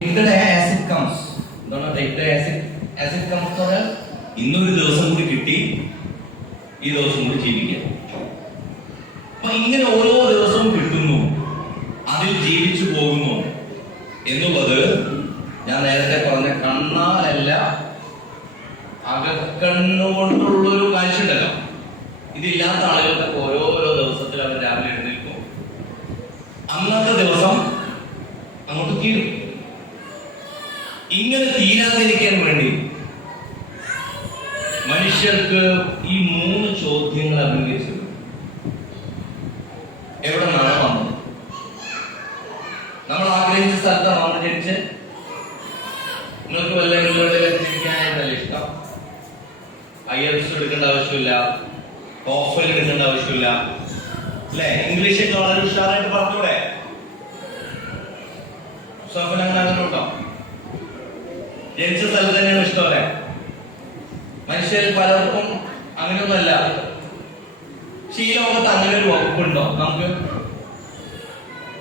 Take the day as it comes. Don't take the as it comes എന്ന് പറഞ്ഞാൽ ഇന്നൊരു ദിവസം കൂടി കിട്ടി, ഈ ദിവസം കൂടി ജീവിക്കാം. അപ്പൊ ഇങ്ങനെ ഓരോ ദിവസവും കിട്ടുന്നു, അതിൽ ജീവിച്ചു പോകുന്നു എന്നുള്ളത് ഞാൻ നേരത്തെ പറഞ്ഞ കണ്ണാലല്ല അകക്കണ്ണുകൊണ്ടുള്ളൊരു കാഴ്ച ഉണ്ടല്ലോ. ഇതില്ലാത്ത ആളുകൾക്ക് ഓരോരോ ദിവസത്തിൽ അവർ രാവിലെ എഴുന്നേൽക്കും, അന്നത്തെ ദിവസം അങ്ങോട്ട് തീരും. ഇങ്ങനെ തീരാതിരിക്കാൻ വേണ്ടി മനുഷ്യർക്ക് ഈ 3 ചോദ്യങ്ങൾ അഭിമുഖീകരിച്ചു. എവിടെ നിന്നാണ് വന്നത്? നമ്മൾ ആഗ്രഹിച്ച സ്ഥലത്താണ് വന്ന് ജനിച്ച്. നിങ്ങൾക്ക് വല്ല ജീവിക്കാനായിട്ടല്ല ഇഷ്ടം. IELTS എടുക്കേണ്ട ആവശ്യമില്ല, TOEFL എടുക്കേണ്ട ആവശ്യമില്ല, അല്ലെ? ഇംഗ്ലീഷൊക്കെ വളരെ ഉഷാറായിട്ട് പറഞ്ഞൂടെ? അങ്ങനെ ഉണ്ടോ? ജനിച്ച സ്ഥലത്ത് തന്നെയാണ് ഇഷ്ടമല്ലേ? മനുഷ്യരിൽ പലർക്കും അങ്ങനെയൊന്നുമല്ല. പക്ഷെ ഈ ലോകത്ത് അങ്ങനെ ഒരു വകുപ്പുണ്ടോ?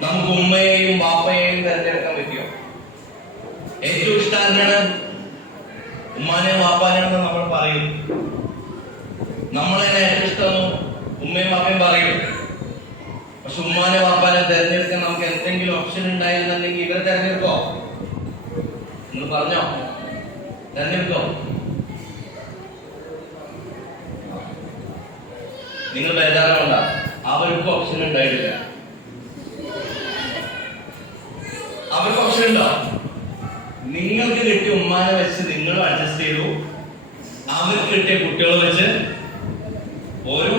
നമുക്ക് ഉമ്മയെയും ബാപ്പയെയും തിരഞ്ഞെടുക്കാൻ പറ്റിയോ? ഏറ്റവും ഇഷ്ടാരനാണ് ഉമ്മാനെയും ബാപ്പാനെയാണെന്ന് നമ്മൾ പറയും. നമ്മളതിനെ ഏറ്റവും ഇഷ്ടമെന്ന് ഉമ്മയും ബാപ്പയും പറയും. പക്ഷെ ഉമ്മാനെ ബാപ്പാനെ തിരഞ്ഞെടുക്കാൻ നമുക്ക് എന്തെങ്കിലും ഓപ്ഷൻ ഉണ്ടായിരുന്നുണ്ടെങ്കിൽ ഇവരെ തിരഞ്ഞെടുക്കോ? നിങ്ങൾ പറഞ്ഞോ? തിരഞ്ഞെടുക്കോ? നിങ്ങൾ ബേജാറുണ്ട, അവർക്ക് ഓപ്ഷൻ ഉണ്ടായിട്ടില്ല. അവർക്ക് ഓപ്ഷൻ ഉണ്ടോ? നിങ്ങൾക്ക് കിട്ടിയ ഉമ്മാനെ വെച്ച് നിങ്ങളും അഡ്ജസ്റ്റ് ചെയ്തു, അവർക്ക് കിട്ടിയ കുട്ടികളെ വെച്ച് ഒരു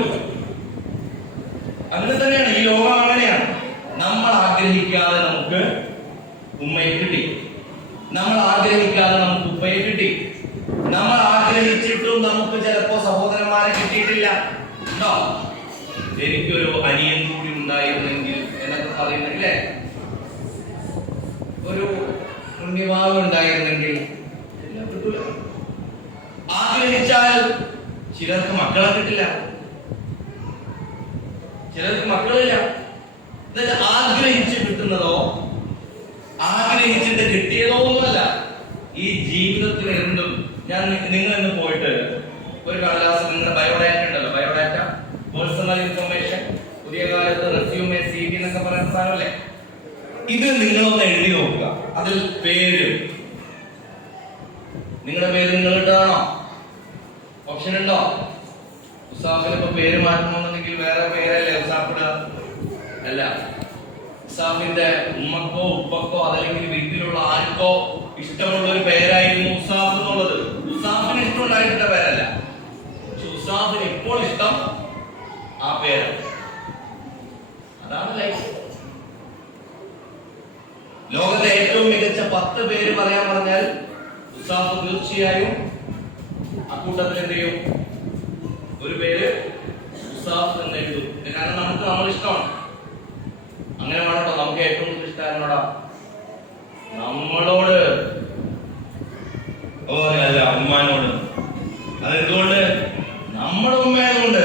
അങ്ങനെ തന്നെയാണ്. ഈ ലോകം അങ്ങനെയാണ്. നമ്മൾ ആഗ്രഹിക്കാതെ നമുക്ക് ഉമ്മയെ കിട്ടി, നമ്മൾ ആഗ്രഹിക്കാതെ നമുക്ക് ഉപ്പയെ കിട്ടി, നമ്മൾ ആഗ്രഹിച്ചിട്ടും നമുക്ക് ചിലപ്പോ സഹോദരന്മാരെ കിട്ടിയിട്ടില്ല. ഉണ്ടോ? എനിക്കൊരു അനിയൻ കൂടി ഉണ്ടായിരുന്നെങ്കിൽ എന്നൊക്കെ പറയുന്നില്ലേ, ഒരു പുണ്യഭാവം ഉണ്ടായിരുന്നെങ്കിൽ. ആഗ്രഹിച്ചാൽ ചിലർക്ക് മക്കളെ കിട്ടില്ല, ചിലർക്ക് മക്കളില്ല. ആഗ്രഹിച്ച് കിട്ടുന്നതോ ആഗ്രഹിച്ചിട്ട് കിട്ടിയതോ ഒന്നുമല്ല. ഈ ജീവിതത്തിൽ എന്തും നിങ്ങൾ ഇന്ന് പോയിട്ട് ഒരു കടലാസ്, നിങ്ങളുടെ ബയോഡാറ്റ ഉണ്ടല്ലോ, ബയോഡാറ്റ, പേഴ്സണൽ ഇൻഫർമേഷൻ, പുതിയ കാലത്ത് റെസ്യൂമെ, CV എന്നൊക്കെ പറയുന്ന സാധനമല്ലേ, ഇത് നിങ്ങളൊന്ന് എഴുതി നോക്കുക. അതിൽ പേര്, നിങ്ങളുടെ പേര് നിങ്ങൾ ഇട്ടതാണോ? ഓപ്ഷൻ ഉണ്ടോ? ഉസാഫിന് ഇപ്പൊ പേര് മാറ്റണമെന്നുണ്ടെങ്കിൽ വേറെ പേരല്ലേ ഉസാഫിട? അല്ല, ഉസാഫിന്റെ ഉമ്മക്കോ ഉപ്പക്കോ അതല്ലെങ്കിൽ വീട്ടിലുള്ള ആർക്കോ ഇഷ്ടമുള്ള ഒരു പേരായിരുന്നു ഉസാഫ് എന്നുള്ളത്. ഉസാഫിന് ഇഷ്ടമുണ്ടായിട്ട പേരല്ല, പക്ഷെ ഉസാഫിന് ഇപ്പോൾ ഇഷ്ടം ആ പേരാണ്. അതാണ് ലൈഫ്. ലോകത്തെ ഏറ്റവും മികച്ച 10 പേര് പറയാൻ പറഞ്ഞാൽ ഉസാഫ് തീർച്ചയായും അക്കൂട്ടത്തിൽ എന്ത് ചെയ്യും? ഒരു പേര് ഉസാഫ് എന്ന് എഴുതും. കാരണം നമുക്ക് നമ്മൾ ഇഷ്ടമാണ്. അങ്ങനെ വേണട്ടോ. നമുക്ക് ഏറ്റവും കൂടുതൽ ഇഷ്ടമായിരുന്നോടാ നമ്മളോട്, അല്ല ഉമ്മാനോട്. അതെന്തുകൊണ്ട്? നമ്മുടെ ഉമ്മയായതുകൊണ്ട്.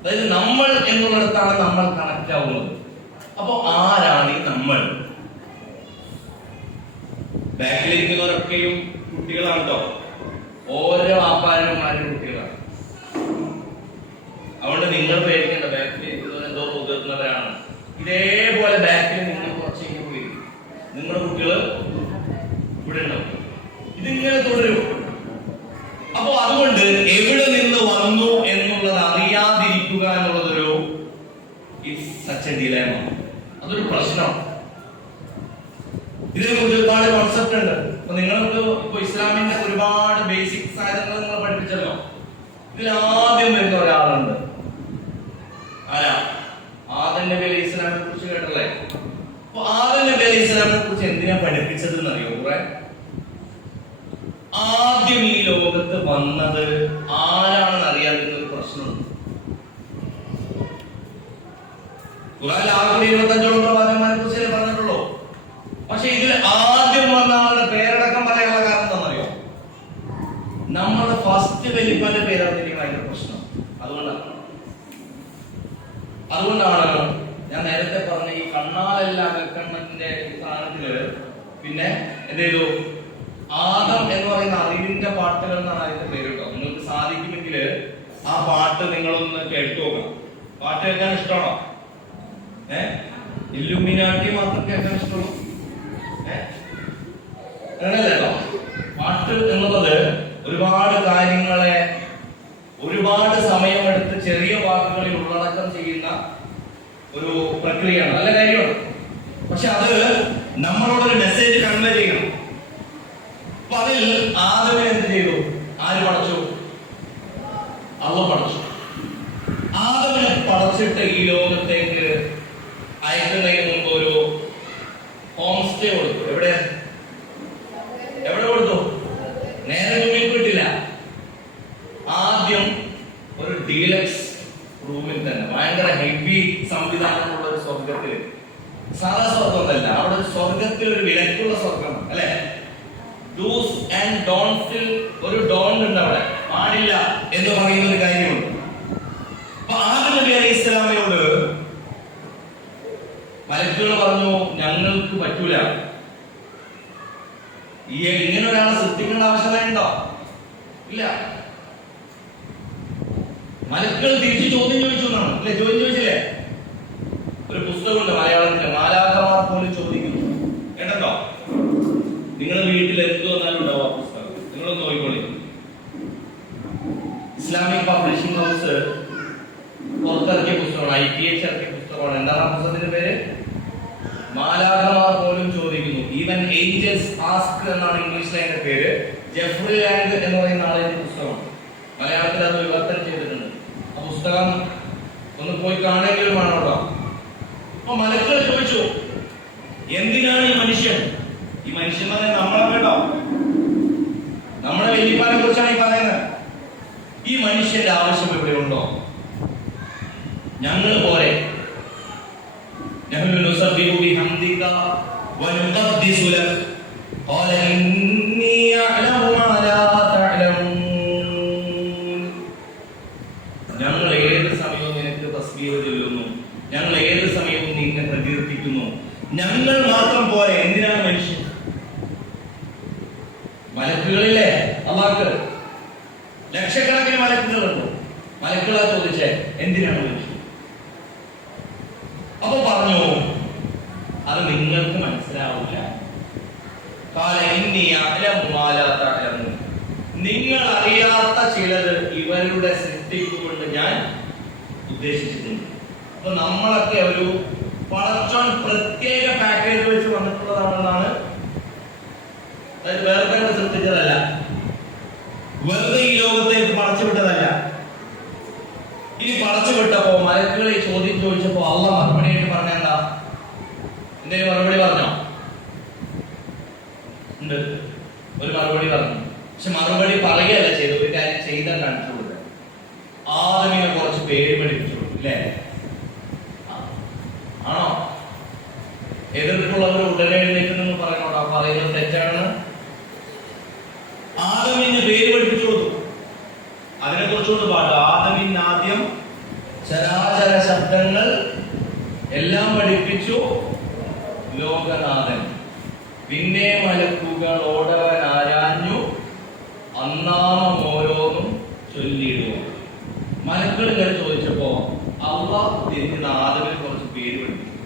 അതായത് നമ്മൾ എന്നുള്ളിടത്താണ് നമ്മൾ കണക്ട് ആവുന്നത്. അപ്പൊ ആരാണ് ഈ നമ്മൾ? ബാക്കിലിരിക്കുന്നവരൊക്കെയും കുട്ടികളാണ് കേട്ടോ. ഓരോ ആപ്പാരന്മാരും കുട്ടികളാണ്. അതുകൊണ്ട് നിങ്ങൾ പേടിക്കേണ്ട, ബാക്കിലിരിക്കുന്നവർ എന്തോ മുതിർന്നവരാണ്. ഇതേപോലെ ബാക്കിൽ നിങ്ങൾ കുറച്ചെങ്കിലും പോയി നിങ്ങളുടെ കുട്ടികൾ ഇവിടെ ഉണ്ടാവും. ഇതിങ്ങനെ തുടരും. അപ്പൊ അതുകൊണ്ട് എവിടെ നിന്ന് വന്നു എന്നുള്ളത് അറിയാതിരിക്കുക എന്നുള്ളതൊരു ഡിലേമ, അതൊരു പ്രശ്നമാണ്. ഇതിനെ കുറിച്ച് ഒരുപാട് കോൺസെപ്റ്റ് ഉണ്ട്. അപ്പൊ നിങ്ങൾക്ക് ഇപ്പൊ ഇസ്ലാമിന്റെ ഒരുപാട് ബേസിക് സാധനങ്ങൾ നിങ്ങൾ പഠിപ്പിച്ചല്ലോ. ഇതിൽ ആദ്യം വരുന്ന ഒരാളുണ്ട്. ആരാ? ആദം നബി അലൈഹി ഇസ്ലാമിനെ കുറിച്ച് കേട്ടല്ലേ? അപ്പൊ ആദം നബി അലൈഹി ഇസ്ലാമിനെ കുറിച്ച് എന്തിനാ പഠിപ്പിച്ചത് എന്നറിയോ? കുറെ ആദ്യം ഈ ലോകത്ത് വന്നത് ആരാണെന്ന് അറിയാതിരുന്നൊരു പ്രശ്നമുണ്ട്. ഖുർആനിൽ ആകെ 25ഓളം പ്രവാചകന്മാരെ കുറിച്ചേ പറഞ്ഞിട്ടുള്ളൂ. പക്ഷെ ഇതിൽ ആദ്യം വന്ന ആളുടെ പേരടക്കം പറയാനുള്ള കാരണം എന്താണെന്നറിയോ? നമ്മുടെ ഫസ്റ്റ് വലിപ്പന്റെ പേരറിഞ്ഞിരിക്കുന്ന ഭയങ്കര പ്രശ്നം. അതുകൊണ്ടാണ് ഞാൻ നേരത്തെ പറഞ്ഞ ഈ കണ്ണാലല്ല അകക്കണ്ണന്റെ ഈ സ്ഥാനത്തില് പിന്നെ എന്ത് ചെയ്തു? ആദം എന്ന് പറയുന്ന അറിവിന്റെ പാട്ടുകൾ എന്നാണ് അതിന്റെ പേര് കേട്ടോ. നിങ്ങൾക്ക് സാധിക്കുമെങ്കിൽ ആ പാട്ട് നിങ്ങളൊന്ന് കേട്ടു നോക്കണം. പാട്ട് കേൾക്കാൻ ഇഷ്ടമാണോ? ഇല്ലുമിനാട്ടി മാത്രം കേൾക്കാൻ ഇഷ്ടമുള്ളൂ? അങ്ങനെയല്ലോ. പാട്ട് എന്നുള്ളത് ഒരുപാട് കാര്യങ്ങളെ ഒരുപാട് സമയമെടുത്ത് ചെറിയ വാക്കുകളിൽ ഉള്ളടക്കം ചെയ്യുന്ന ഒരു പ്രക്രിയയാണ്. നല്ല കാര്യമാണ്. പക്ഷെ അത് നമ്മളോടൊരു മെസ്സേജ് കൺവേ ചെയ്യണം. അപ്പൊ അതിൽ ആദമിനെ എന്ത് ചെയ്തു? ആര് പടച്ചു? അള്ളാഹു പടച്ചു. ആദമിനെ പടച്ചിട്ട് ഈ ലോകത്തേക്ക് അയക്കുന്നതിന് മുമ്പ് ഒരു ഹോം സ്റ്റേ കൊടുത്തു. എവിടെ കൊടുത്തു? നേരെ മുമ്പിൽ കിട്ടില്ല. ആദ്യം ഒരു ഡീലക്സ് റൂമിൽ തന്നെ ഭയങ്കര ഹെവി സംവിധാനമുള്ള ഒരു സ്വർഗത്തിൽ, സാധാ സ്വർഗമല്ല, അവിടെ ഒരു സ്വർഗത്തിൽ ഒരു വിലക്കുള്ള സ്വർഗമാണ് അല്ലെ. ഡൂസ് ആൻഡ് ഡോൺസിൽ ഒരു ഡോൺ ഉണ്ട്. അവിടെ പാടില്ല എന്ന് പറയുന്ന ഒരു കാര്യമുണ്ട്. അപ്പൊ ആദം നബി അലൈഹി ഇസ്ലാമയോട് മലക്കുകൾ പറഞ്ഞു, ഞങ്ങൾക്ക് പറ്റൂല, ഇങ്ങനെ ഒരാളെ സൃഷ്ടിക്കേണ്ട ആവശ്യമുണ്ടോ? ഇല്ല. മലക്കുകൾ തിരിച്ചു ചോദ്യം ചോദിച്ചു എന്നാണ് അല്ലെ? ചോദ്യം ചോദിച്ചില്ലേ? ഒരു പുസ്തകമുണ്ട് മലയാളത്തില്, മാലാഖമാർ പോലും ചോദിക്കുന്നു. കേട്ടോ? നിങ്ങളുടെ വീട്ടിൽ എന്ത് വന്നാലും ഉണ്ടാവും ആ പുസ്തകം. നിങ്ങളൊന്ന് നോക്കിക്കോളി. ഇസ്ലാമിക് പബ്ലിഷിംഗ് ഹൗസ് പുറത്തിറക്കിയ പുസ്തകമാണ്, IPH ഇറക്കിയ പുസ്തകമാണ്. എന്താണ് ആ പുസ്തകത്തിന്റെ പേര്? മാലാഖമാർ പോലും ചോദിക്കുന്നു. ഈവൻ ഏഞ്ചൽസ് ആസ്ക് എന്നാണ് ഇംഗ്ലീഷിലെ അതിന്റെ പേര്. ജെഫ്രി ലാംഗ് എന്ന് പറയുന്ന ആളിന്റെ പുസ്തകമാണ്. മലയാളത്തിൽ അത് വിവർത്തനം ചെയ്തിട്ടുണ്ട്. ആ പുസ്തകം ഒന്ന് പോയി കാണുകയും വേണം കേട്ടോ. അപ്പൊ മലക്കുകൾ ചോദിച്ചു, എന്തിനാണ് ഈ മനുഷ്യൻ? ഈ മനുഷ്യൻ തന്നെ നമ്മളെ കേട്ടോ, നമ്മളെ വലിയപ്പാനെ കുറിച്ചാണ് ഈ പറയുന്നത്. ഈ മനുഷ്യന്റെ ആവശ്യം ഇവിടെ ഉണ്ടോ? ഞങ്ങൾ പോരെ. ഞങ്ങൾ ഏത് സമയവും നിനക്ക് തസ്ബീഹ് ചൊല്ലുന്നു, ഞങ്ങൾ ഏത് സമയവും നിന്നെ പ്രകീർത്തിക്കുന്നു. ഞങ്ങൾ മാത്രം പോരെ. എന്തിനാണ് മനുഷ്യൻ? മലക്കുകളില്ലേ അള്ളാഹ്? ലക്ഷക്കണക്കിന് മലക്കുകളുണ്ട്. മലക്കുകളാ ചോദിച്ചേ എന്തിനാണ് മനുഷ്യൻ? അപ്പൊ പറഞ്ഞു, അത് നിങ്ങൾക്ക് മനസ്സിലാവില്ല. നിങ്ങൾ അറിയാത്ത ചിലത് ഇവരുടെ സൃഷ്ടിക്കുകൊണ്ട് ഞാൻ ഉദ്ദേശിച്ചിട്ടുണ്ട്. അപ്പൊ നമ്മളൊക്കെ ഒരു പടച്ചോൻ പ്രത്യേക പാക്കേജ് വെച്ച് വന്നിട്ടുള്ളതാണെന്നാണ്. അതായത് വേറെ സൃഷ്ടിച്ചതല്ല, വെറുതെ ഈ ലോകത്തേക്ക് പടച്ചുവിട്ടതല്ല. ഇനി പടച്ചുവിട്ടപ്പോ മലക്കുകൾ ഈ ചോദ്യം ചോദിച്ചപ്പോ അള്ളാഹ് മറുപടിയായിട്ട് പറഞ്ഞെന്താ? എന്തെങ്കിലും മറുപടി പറഞ്ഞോ? ഉണ്ട്, ഒരു മറുപടി പറഞ്ഞു. പക്ഷെ മറുപടി പറയുകയല്ല ചെയ്തു, ഒരു കാര്യം ചെയ്താൽ കാണിച്ചു കൊടുക്കുക. ആദമിനെ കുറച്ച് പേര് പഠിപ്പിച്ചു കൊടുക്കും അല്ലേ? ആണോ? എതിർപ്പുള്ളവർ ഉടനെ എഴുന്നേറ്റെന്ന് പറയുന്നോടാ, പറയുന്നത് തെറ്റാണ്. ആദമിന് പേര് പഠിപ്പിച്ചു കൊടുത്തു. അതിനെ കുറിച്ചുകൊണ്ട് പാട്ട്. ആദമിന് ആദ്യം ചരാചര ശബ്ദങ്ങൾ എല്ലാം പഠിപ്പിച്ചു ലോകനാഥൻ. പിന്നെ മലക്കുകളോടവൻ ആരാഞ്ഞു, അന്നാമം ഓരോന്നും ചൊല്ലിയിടുക. മലക്കുകൾ ഇങ്ങനെ ചോദിച്ചപ്പോ അള്ളാഹ് തിരിഞ്ഞ് ആദമിന് കുറച്ച് പേര് പഠിപ്പിച്ചു.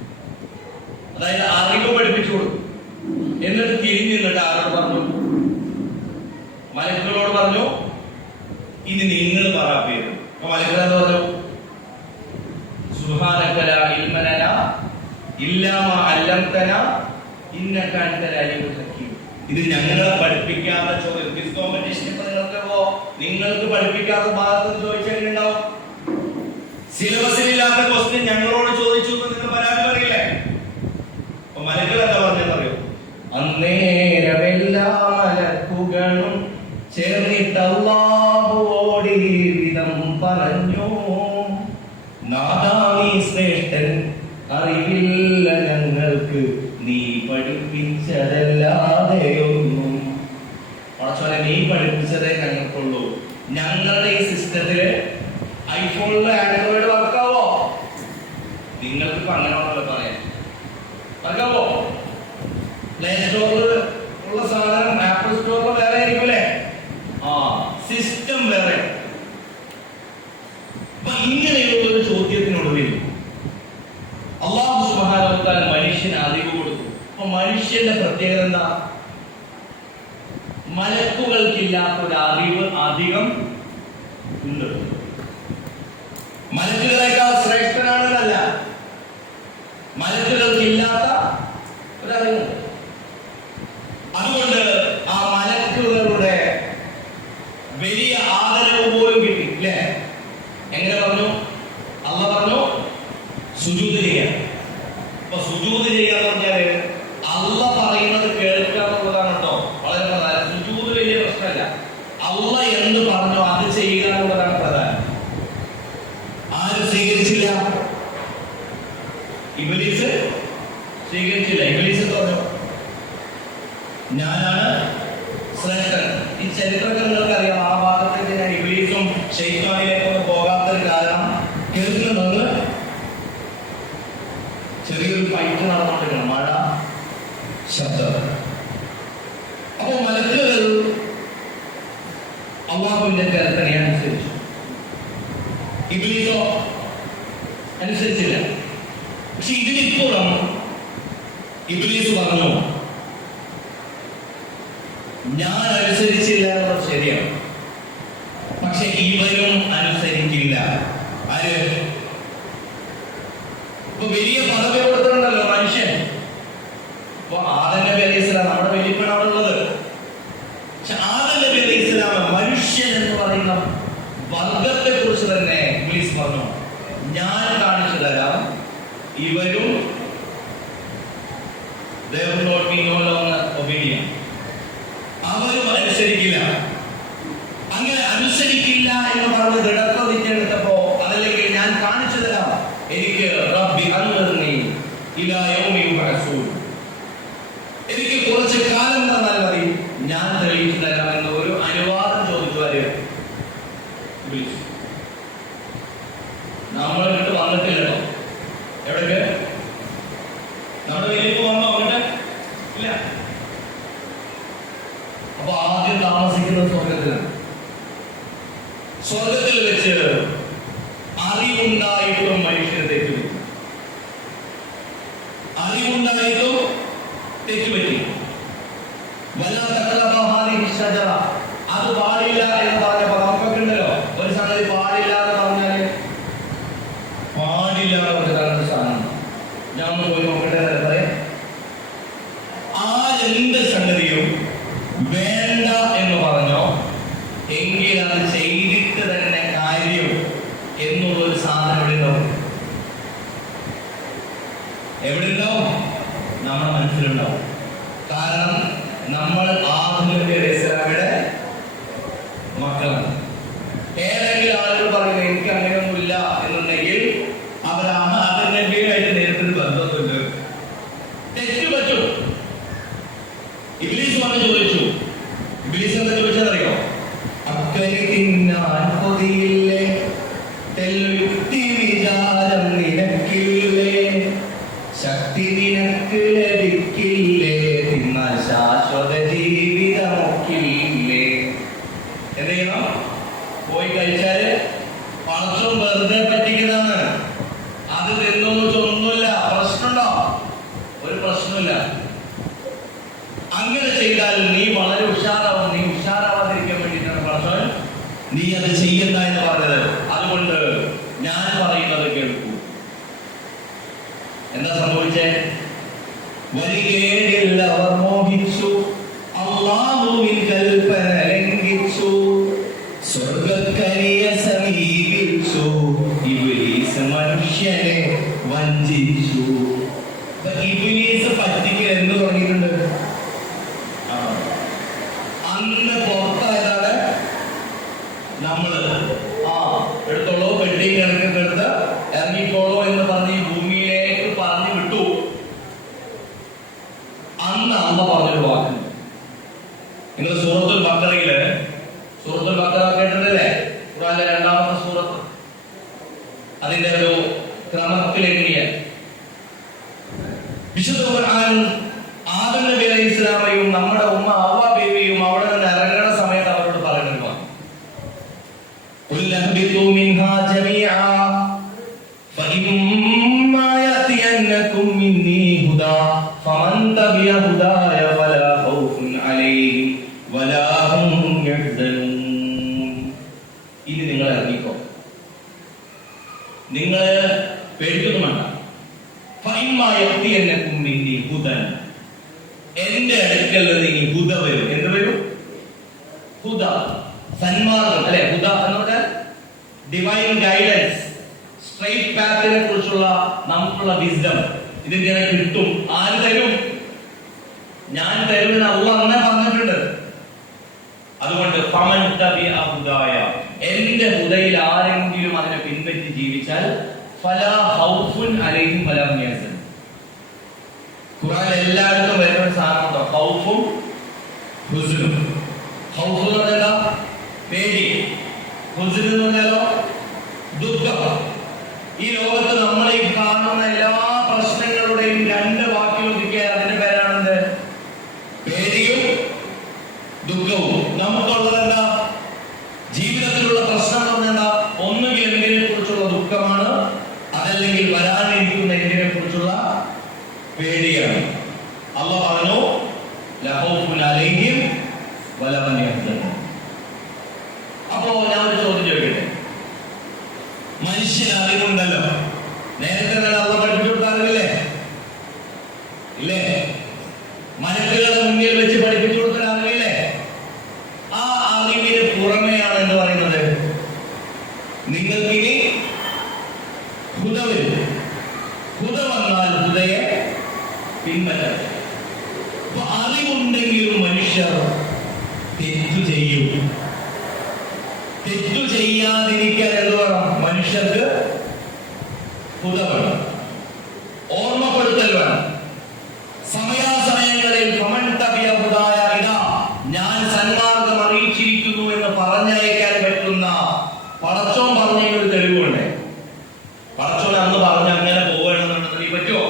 അതായത് അറിവ് പഠിപ്പിച്ചു കൊടുത്തു. എന്നിട്ട് തിരിഞ്ഞിട്ട് ആരോട് പറഞ്ഞു? മലക്കുകളോട് പറഞ്ഞു, ഇനി നിങ്ങൾ പറ പേര്. അപ്പൊ മലക്കുകളെന്ന് പറഞ്ഞു, സുബ്ഹാനക ലാ ഇൽമ ലനാ ഇല്ലാ മാ അല്ലംതനാ ഇന്നക അൻതൽ അലീമുൽ ഹകീം. ഇത് ഞങ്ങളെ പഠിപ്പിക്കാത്ത ചോദ്യം. ക്വിസ് കോമ്പറ്റീഷൻ ഇപ്പൊ നിങ്ങൾക്ക് പഠിപ്പിക്കാത്ത ഭാഗത്ത് ചോദിച്ചാൽ ഉണ്ടാവും. സിലബസിലില്ലാത്ത ക്വസ്റ്റ്യൻ ഞങ്ങളോട് ചോദിച്ചു എന്ന് നിങ്ങൾ പരാതി പറയില്ലേ? അപ്പൊ മലക്കുകൾ എന്താ പറഞ്ഞറിയോ? അന്നേരമെല്ലാ മലക്കുകളും ചേർന്നിട്ട് അല്ലാഹുവോട് ഈ വിധം പറഞ്ഞു, നാദാ നീ ശ്രേഷ്ഠൻ, അറിവില്ല ഞങ്ങൾക്ക് നീ പഠിപ്പിച്ചതല്ലാതെയൊന്നും. പടച്ചോനെ, നീ പഠിപ്പിച്ചതേ ഞങ്ങൾക്കുള്ളൂ. ഞങ്ങളുടെ ഈ സിസ്റ്റത്തില് ഐഫോണില് ആൻഡ്രോയിഡ് വർക്കാവോ? നിങ്ങൾക്കിപ്പോ അങ്ങനെ പ്ലേ സ്റ്റോറിൽ ഉള്ള സാധനം ആപ്പിൾ സ്റ്റോറിൽ വേറെ ആയിരിക്കൂലേ? സിസ്റ്റം വേറെ. അപ്പൊ ഇങ്ങനെയുള്ള ഒരു ചോദ്യത്തിനൊടുവിൽ അല്ലാഹു സുബ്ഹാനഹു വ തആല മനുഷ്യന് അറിവ് കൊടുത്തു. അപ്പൊ മനുഷ്യന്റെ പ്രത്യേകത എന്താ? മലക്കുകൾക്കില്ലാത്ത ഒരു അറിവ് അധികം ഉണ്ട്. മലക്കുകളെക്കാൾ ശ്രേഷ്ഠനാണെന്നല്ല, മലക്കുകൾക്കില്ലാത്ത ഒരറിവുണ്ട്. അതുകൊണ്ട് ആ മലക്കുകളുടെ വലിയ ആദരവ് പോലും കിട്ടി അല്ലേ? എങ്ങനെ പറഞ്ഞു? അല്ലാഹു പറഞ്ഞു സുജൂദ് ചെയ്യാൻ. അപ്പൊ സുജൂദ് ചെയ്യാന്ന് പറഞ്ഞാല് അല്ലാഹ് പറയുന്നത് കേൾക്കുക എന്നുള്ളതാണ് കേട്ടോ വളരെ പ്രധാനം. സുജൂദ് വലിയ പ്രശ്നമല്ല, അല്ലാഹ് എന്ത് പറഞ്ഞോ അത് ചെയ്യുക എന്നുള്ളതാണ് പ്രധാനം. ആരും സ്വീകരിച്ചില്ല, ഇബ്ലീസ് സ്വീകരിച്ചില്ല. ഇബ്ലീസ് പറഞ്ഞു ഞാനാണ് ശ്രേഷ്ഠൻ. ഈ ചരിത്രത്തിൽ നിങ്ങൾക്ക് അറിയാം, ആ ഭാഗത്തേക്ക് ഞാൻ ഇബ്ലീസും ശൈത്താനിലേക്കൊന്നും പോകാത്തൊരു കാരണം കേൾക്കുന്നത് ചെറിയൊരു ഫൈറ്റ് നടന്നുകൊണ്ടിരിക്കണം, മഴ ശബ്ദം. അപ്പൊ മലക്കുകൾ അല്ലാഹുവിന്റെ കൽപ്പനയെ അനുസരിച്ചു, ഇബ്ലീസോ അനുസരിച്ചില്ല. പക്ഷെ ഇതിനിപ്പുറം ഇബ്ലീസ് പറഞ്ഞു ഞാൻ അനുസരിച്ചില്ല എന്നുള്ളത് ശരിയാണ്, പക്ഷെ ഇവരും അനുസരിക്കില്ല. ആര്? ഇപ്പൊ വലിയ പദവി കൊടുത്തിട്ടുണ്ടല്ലോ മനുഷ്യൻ. ഇപ്പൊ ആദം നബി അലൈഹി സ്വലാം നമ്മുടെ വലിയപ്പണ് അവിടെ ഉള്ളത്. പക്ഷെ ആദം നബി അലൈഹി സ്വലാം മനുഷ്യൻ എന്ന് പറയുന്ന വർഗത്തെ കുറിച്ച് തന്നെ ഇബ്ലീസ് പറഞ്ഞു ഞാൻ കാണിച്ചു തരാം, ഇവരും they will not be no longer obedient. അവരും അനുസരിക്കില്ല. അങ്ങനെ അനുസരിക്കില്ല എന്ന് പറഞ്ഞ് ദൃഢപ്രതിജ്ഞയെടുത്തപ്പോ അതല്ലെങ്കിൽ ഞാൻ കാണിച്ചു തരാം, എനിക്ക് റബ്ബി അൻദിർനി ഇലാ യൗമി യുബ്അസൂൻ, എനിക്ക് കുറച്ച് കാലം തന്നാൽ മതി, ഞാൻ തെളിയിച്ചു തരാം എന്ന ഒരു അനുവാദം ചോദിക്കുവാര് നമ്മൾ ഇങ്ങോട്ട് വന്നിട്ടില്ലല്ലോ. എവിടേക്ക്? നമ്മുടെ വലിയ വന്നോ അങ്ങോട്ട്? ഇല്ല. അപ്പൊ ആദ്യം താമസിക്കുന്നത് സ്വർഗത്തിലാണ്. സ്വർഗത്തിൽ വെച്ച് അറിവുണ്ടായിട്ടും മനുഷ്യന് തെറ്റുപറ്റി. അറിവുണ്ടായിട്ടും തെറ്റുപറ്റി. വലാ തഖറബ ഹാദിഹി ഷജറ, അത് പാടില്ല എന്ന് പറഞ്ഞപ്പോ നമുക്കൊക്കെ ഉണ്ടല്ലോ ഒരു സംഗതി പാടില്ല എന്ന് പറഞ്ഞാല് പാടില്ല എന്ന് പറഞ്ഞ സാധനം ഞാൻ ഒന്ന് പോയി നോക്കട്ടെ പറയാം. എന്ത് സംഗതിയും വേണ്ട എന്ന് പറഞ്ഞോ എങ്കിൽ അത് ചെയ്തിട്ട് തന്നെ കാര്യം എന്നുള്ളൊരു സാധനം എവിടെ ഉണ്ടാവും? നമ്മുടെ മനസ്സിലുണ്ടാവും. കാരണം നമ്മൾ ആദം നബി അലൈഹി സ്വലാമിന്റെ മക്കളാണ്. ഏതെങ്കിലും ആളുകൾ പറയുന്നത് എനിക്ക് അങ്ങനെയൊന്നുമില്ല എന്നുണ്ടെങ്കിൽ അവർ ആദം നബിയുമായിട്ട് നേരിട്ടൊരു ബന്ധമുണ്ട്, തെറ്റു പറ്റും. ഇബ്ലീസ് വന്ന് ചോദിച്ചു. ഇബ്ലീസ് എന്താ ചോദിച്ചതറിയോ? അക്കരെ തിന്നാൻ കൊതിയില്ലേ, തെല്ലുയുക്തി വിചാരം നിനക്കില്ലേ, ശക്തി നിനക്ക് ലഭിക്കില്ലേ, തിന്നാൽ ശാശ്വത ജീവിതമൊക്കില്ലേ. എന്ത് ചെയ്യണം? പോയി കഴിച്ചാല് പണച്ചും വെറുതെ പറ്റിക്കുന്നതാണ്. അത് തിന്നൊന്നും ഒന്നുമില്ല, പ്രശ്നമുണ്ടോ? ഒരു പ്രശ്നമില്ല. അങ്ങനെ ചെയ്താൽ നീ വളരെ ഉഷാറാവും. നീ ഉഷാറാവാതിരിക്കാൻ വേണ്ടിയിട്ടാണ് പറഞ്ഞത് നീ അത് ചെയ്യണ്ട എന്ന് പറഞ്ഞത്. അതുകൊണ്ട് ഞാൻ പറയുന്നത് കേൾക്കൂ. എന്താ സംഭവിച്ചേ? വരികേടിൽ അവർ മോഹിച്ചു, അല്ലാഹുവിൻ കൽപ്പന ലംഘിച്ചു, സ്വർഗ്ഗക്കനിയെ സമീപിച്ചു, ഇബ്ലീസ് മനുഷ്യനെ വഞ്ചിച്ചു. ഇബ്ലീസ് പറ്റിക്കൽ എന്ന് തുടങ്ങിയിട്ടുണ്ട്. അന്ന് പുറത്തായതാണ് നമ്മള് എടുത്തോളൂ, പെട്ടി കിടക്കെടുത്ത് ഇറങ്ങിക്കോളൂ എന്ന് പറഞ്ഞ് ഈ ഭൂമിയിലേക്ക് പറഞ്ഞു വിട്ടു. അന്ന് അമ്മ പറഞ്ഞൊരു വാക്ക്. നിങ്ങൾ സൂറത്തുൽ ബഖറയില്, സൂറത്തുൽ ബഖറ കേട്ടിട്ടില്ലേ? ഖുർആനിലെ 2ാമത്തെ സൂറത്ത്. അതിന്റെ ഒരു ക്രമത്തിൽ എണ്ണിയ വിശുദ്ധ ഖുർആൻ ആദം നബി അലൈഹിസ്സലാമയും നമ്മുടെ ഉമ്മ ഹവ്വ ബീവിയും അവിടെ നിന്ന് ഇറങ്ങുന്ന സമയത്ത് അവരോട് പറയുന്നത് ഖുൽ അഹ്ബിതു മിൻഹാ ജമീഅ ഫഇമ്മാ യഅതിയന്നകും മിന്നീ ഹുദാ ഫമൻ തബിഅ ഹുദായ ഫലാ ഖൗഫുൻ അലൈഹിം വലാ ഹും യഹ്സനൂൻ. ഇനി നിങ്ങൾ ഇറങ്ങിക്കോ, നിങ്ങൾ പേടിക്കൊന്നും വേണ്ട. ഫഇമ്മാ യഅതിയന്നകും മിന്നീ ഹുദാ, എന്റെ അടുക്കൽ നിന്ന് ഇനി ഹുദ വരും. എന്ത് വരും? ഹുദ, സന്മാർഗം അല്ലെ? ഹുദ എന്ന് പറഞ്ഞാൽ ഡിവൈൻ ഗൈഡൻസ്, സ്ട്രൈറ്റ് പാത്തിനെ കുറിച്ചുള്ള നമുക്കുള്ള വിസ്ഡം. ഇതിങ്ങനെ കിട്ടും. ആര് തരും? ഞാൻ തരുമെന്ന് അല്ലാഹ് അന്നേ പറഞ്ഞിട്ടുണ്ട്. അതുകൊണ്ട് ഫമൻ തബിഅ ഹുദായ, എന്റെ ഹുദയിൽ ആരെങ്കിലും അതിനെ പിൻപറ്റി ജീവിച്ചാൽ ഫലാ ഖൗഫുൻ അലൈഹിം വലാ ഹും യഹ്സനൂൻ. ഖുർആൻ എല്ലായിടത്തും വരുന്ന ഒരു സാധനമുണ്ടോ? ഖൗഫും ഹുസ്നും. ഖൗഫ് എന്ന് പറഞ്ഞാൽ പേടി, ഹുസ്ൻ എന്ന് പറഞ്ഞാലോ ദുഃഖം. ഈ ലോകത്ത് നമ്മൾ ഈ കാണുന്ന എല്ലാ പ്രശ്നങ്ങളുടെയും രണ്ട് വാക്കിൽ ഒതുക്കിയാൽ അതിന്റെ പേരാണെന്ത്? പേടിയും ദുഃഖവും. നമുക്കുള്ളത് എന്താ? ജീവിതത്തിലുള്ള പ്രശ്നം എന്ന് പറഞ്ഞാൽ എന്താ? ഒന്നുകിൽ എന്തിനെ കുറിച്ചുള്ള ദുഃഖമാണ്, അതല്ലെങ്കിൽ വരാനിരിക്കുന്ന എന്തിനെ കുറിച്ചുള്ള പേടിയാണ്. അല്ലാഹു പറഞ്ഞു ലാ ഖൗഫുൻ അലൈഹിം വലാ ഹും യഹ്സനൂൻ. അപ്പോ ഞാൻ ഒരു ചോദ്യം ചോദിക്കട്ടെ. മനുഷ്യന് അറിവുണ്ടല്ലോ, നേരത്തെ അല്ലാഹു പഠിപ്പിച്ചു കൊടുത്താറില്ലേ? ഇല്ലേ? മലക്കുകളെ മുന്നിൽ വെച്ച് പഠിപ്പിച്ചു കൊടുക്കാൻ അറിയില്ലേ? ആ അറിവിന് പുറമെയാണ് എന്ന് പറയുന്നത് നിങ്ങൾക്കിനി ഹുദ വരും. ഹുദ വന്നാൽ ഹുദയെ പിൻപറ്റാൻ. അപ്പൊ അറിവുണ്ടെങ്കിലും മനുഷ്യർ തെറ്റു ചെയ്യും. തെറ്റു ചെയ്യാതിരിക്കാൻ എന്ത് വേണം? മനുഷ്യർക്ക് ഹുദ വേണം, ഓർമ്മപ്പെടുത്തൽ വേണം. സമയാസമയങ്ങളിൽ ഫമൻ തബിഅ ഹുദായ, ഇതാ ഞാൻ സന്മാർഗം അറിയിച്ചിരിക്കുന്നു എന്ന് പറഞ്ഞയക്കാൻ പറ്റുന്ന പടച്ചോൻ പറഞ്ഞ ഒരു തെളിവുണ്ട്. പടച്ചോൻ അന്ന് പറഞ്ഞ അങ്ങനെ പോവുകയാണെന്നുണ്ടെങ്കിൽ പറ്റുമോ?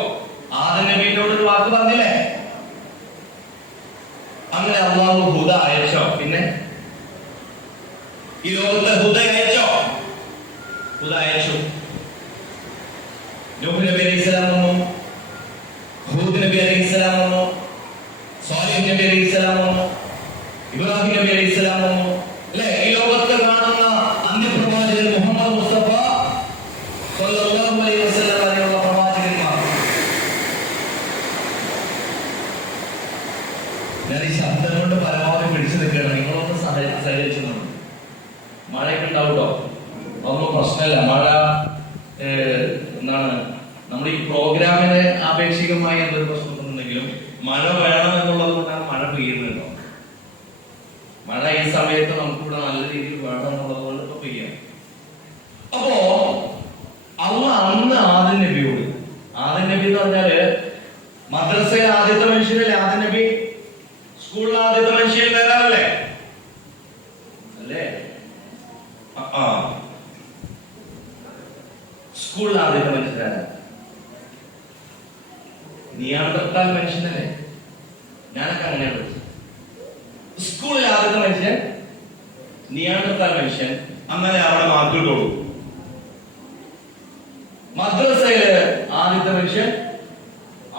ആദം നബിയോട് ഒരു വാക്ക് പറഞ്ഞില്ലേ? അങ്ങനെ അല്ലാഹു ഹുദ അയച്ചോ? പിന്നെ ഈ ലോകത്തെ ഹുദ അയച്ചോ? ഹുദ അയച്ചു. നൂഹ് നബി അലൈഹിസ്സലാം വന്നു, ഹൂദ് നബി അലൈഹിസ്സലാം വന്നു, സ്വാലിഹ് നബി അലൈഹിസ്സലാം വന്നു, ഇബ്രാഹിം നബി അലൈഹിസ്സലാം വന്നു. അല്ലെ? ഈ ലോകത്ത് കാണുന്ന അന്ത്യപ്രവാചകൻ മുഹമ്മദ് മുസ്തഫ സ്വല്ലല്ലാഹു അലൈഹി വസല്ലം വരെയുള്ള പ്രവാചകന്മാർ. ഞാൻ ഈ ശബ്ദം കൊണ്ട് പരമാവധി പിടിച്ചു നിൽക്കണം. നിങ്ങളൊന്ന് സഹകരിച്ചു. മഴയൊക്കെ ഉണ്ടാവട്ടോ, അതൊന്നും പ്രശ്നമില്ല. മഴ എന്താണ് നമ്മൾ ഈ പ്രോഗ്രാമിന് ആപേക്ഷികമായി എന്തൊരു പ്രശ്നമുണ്ടെങ്കിലും മഴ വേണം എന്നുള്ളത് കൊണ്ടാണ് മഴ പെയ്യുന്നുണ്ടോ. മഴ ഈ സമയത്ത് നമുക്കിവിടെ നല്ല രീതിയിൽ വേണം എന്നുള്ളത് കൊണ്ട് ഇപ്പൊ പെയ്യാം. അപ്പോ അള്ളാഹ് അന്ന് ആദം നബിയോട്, ആദം നബി എന്ന് പറഞ്ഞാല് മദ്രസയിലെ ആദ്യത്തെ മനുഷ്യനല്ലേ ആദം നബി? സ്കൂളിലെ ആദ്യത്തെ മനുഷ്യൻ വേറാളല്ലേ? അല്ലേ? സ്കൂളിൽ ആദ്യത്തെ മനുഷ്യനാണ് നിയാണ്ടർത്താൽ മനുഷ്യനല്ലേ? ഞാനൊക്കെ അങ്ങനെയാണ് പഠിച്ചത്. സ്കൂളിൽ ആദ്യത്തെ മനുഷ്യൻ നിയാണ്ടർത്താൽ മനുഷ്യൻ. അങ്ങനെ അവിടെ മാർക്ക് കൊടുക്കും. മദ്രസയില് ആദ്യത്തെ മനുഷ്യൻ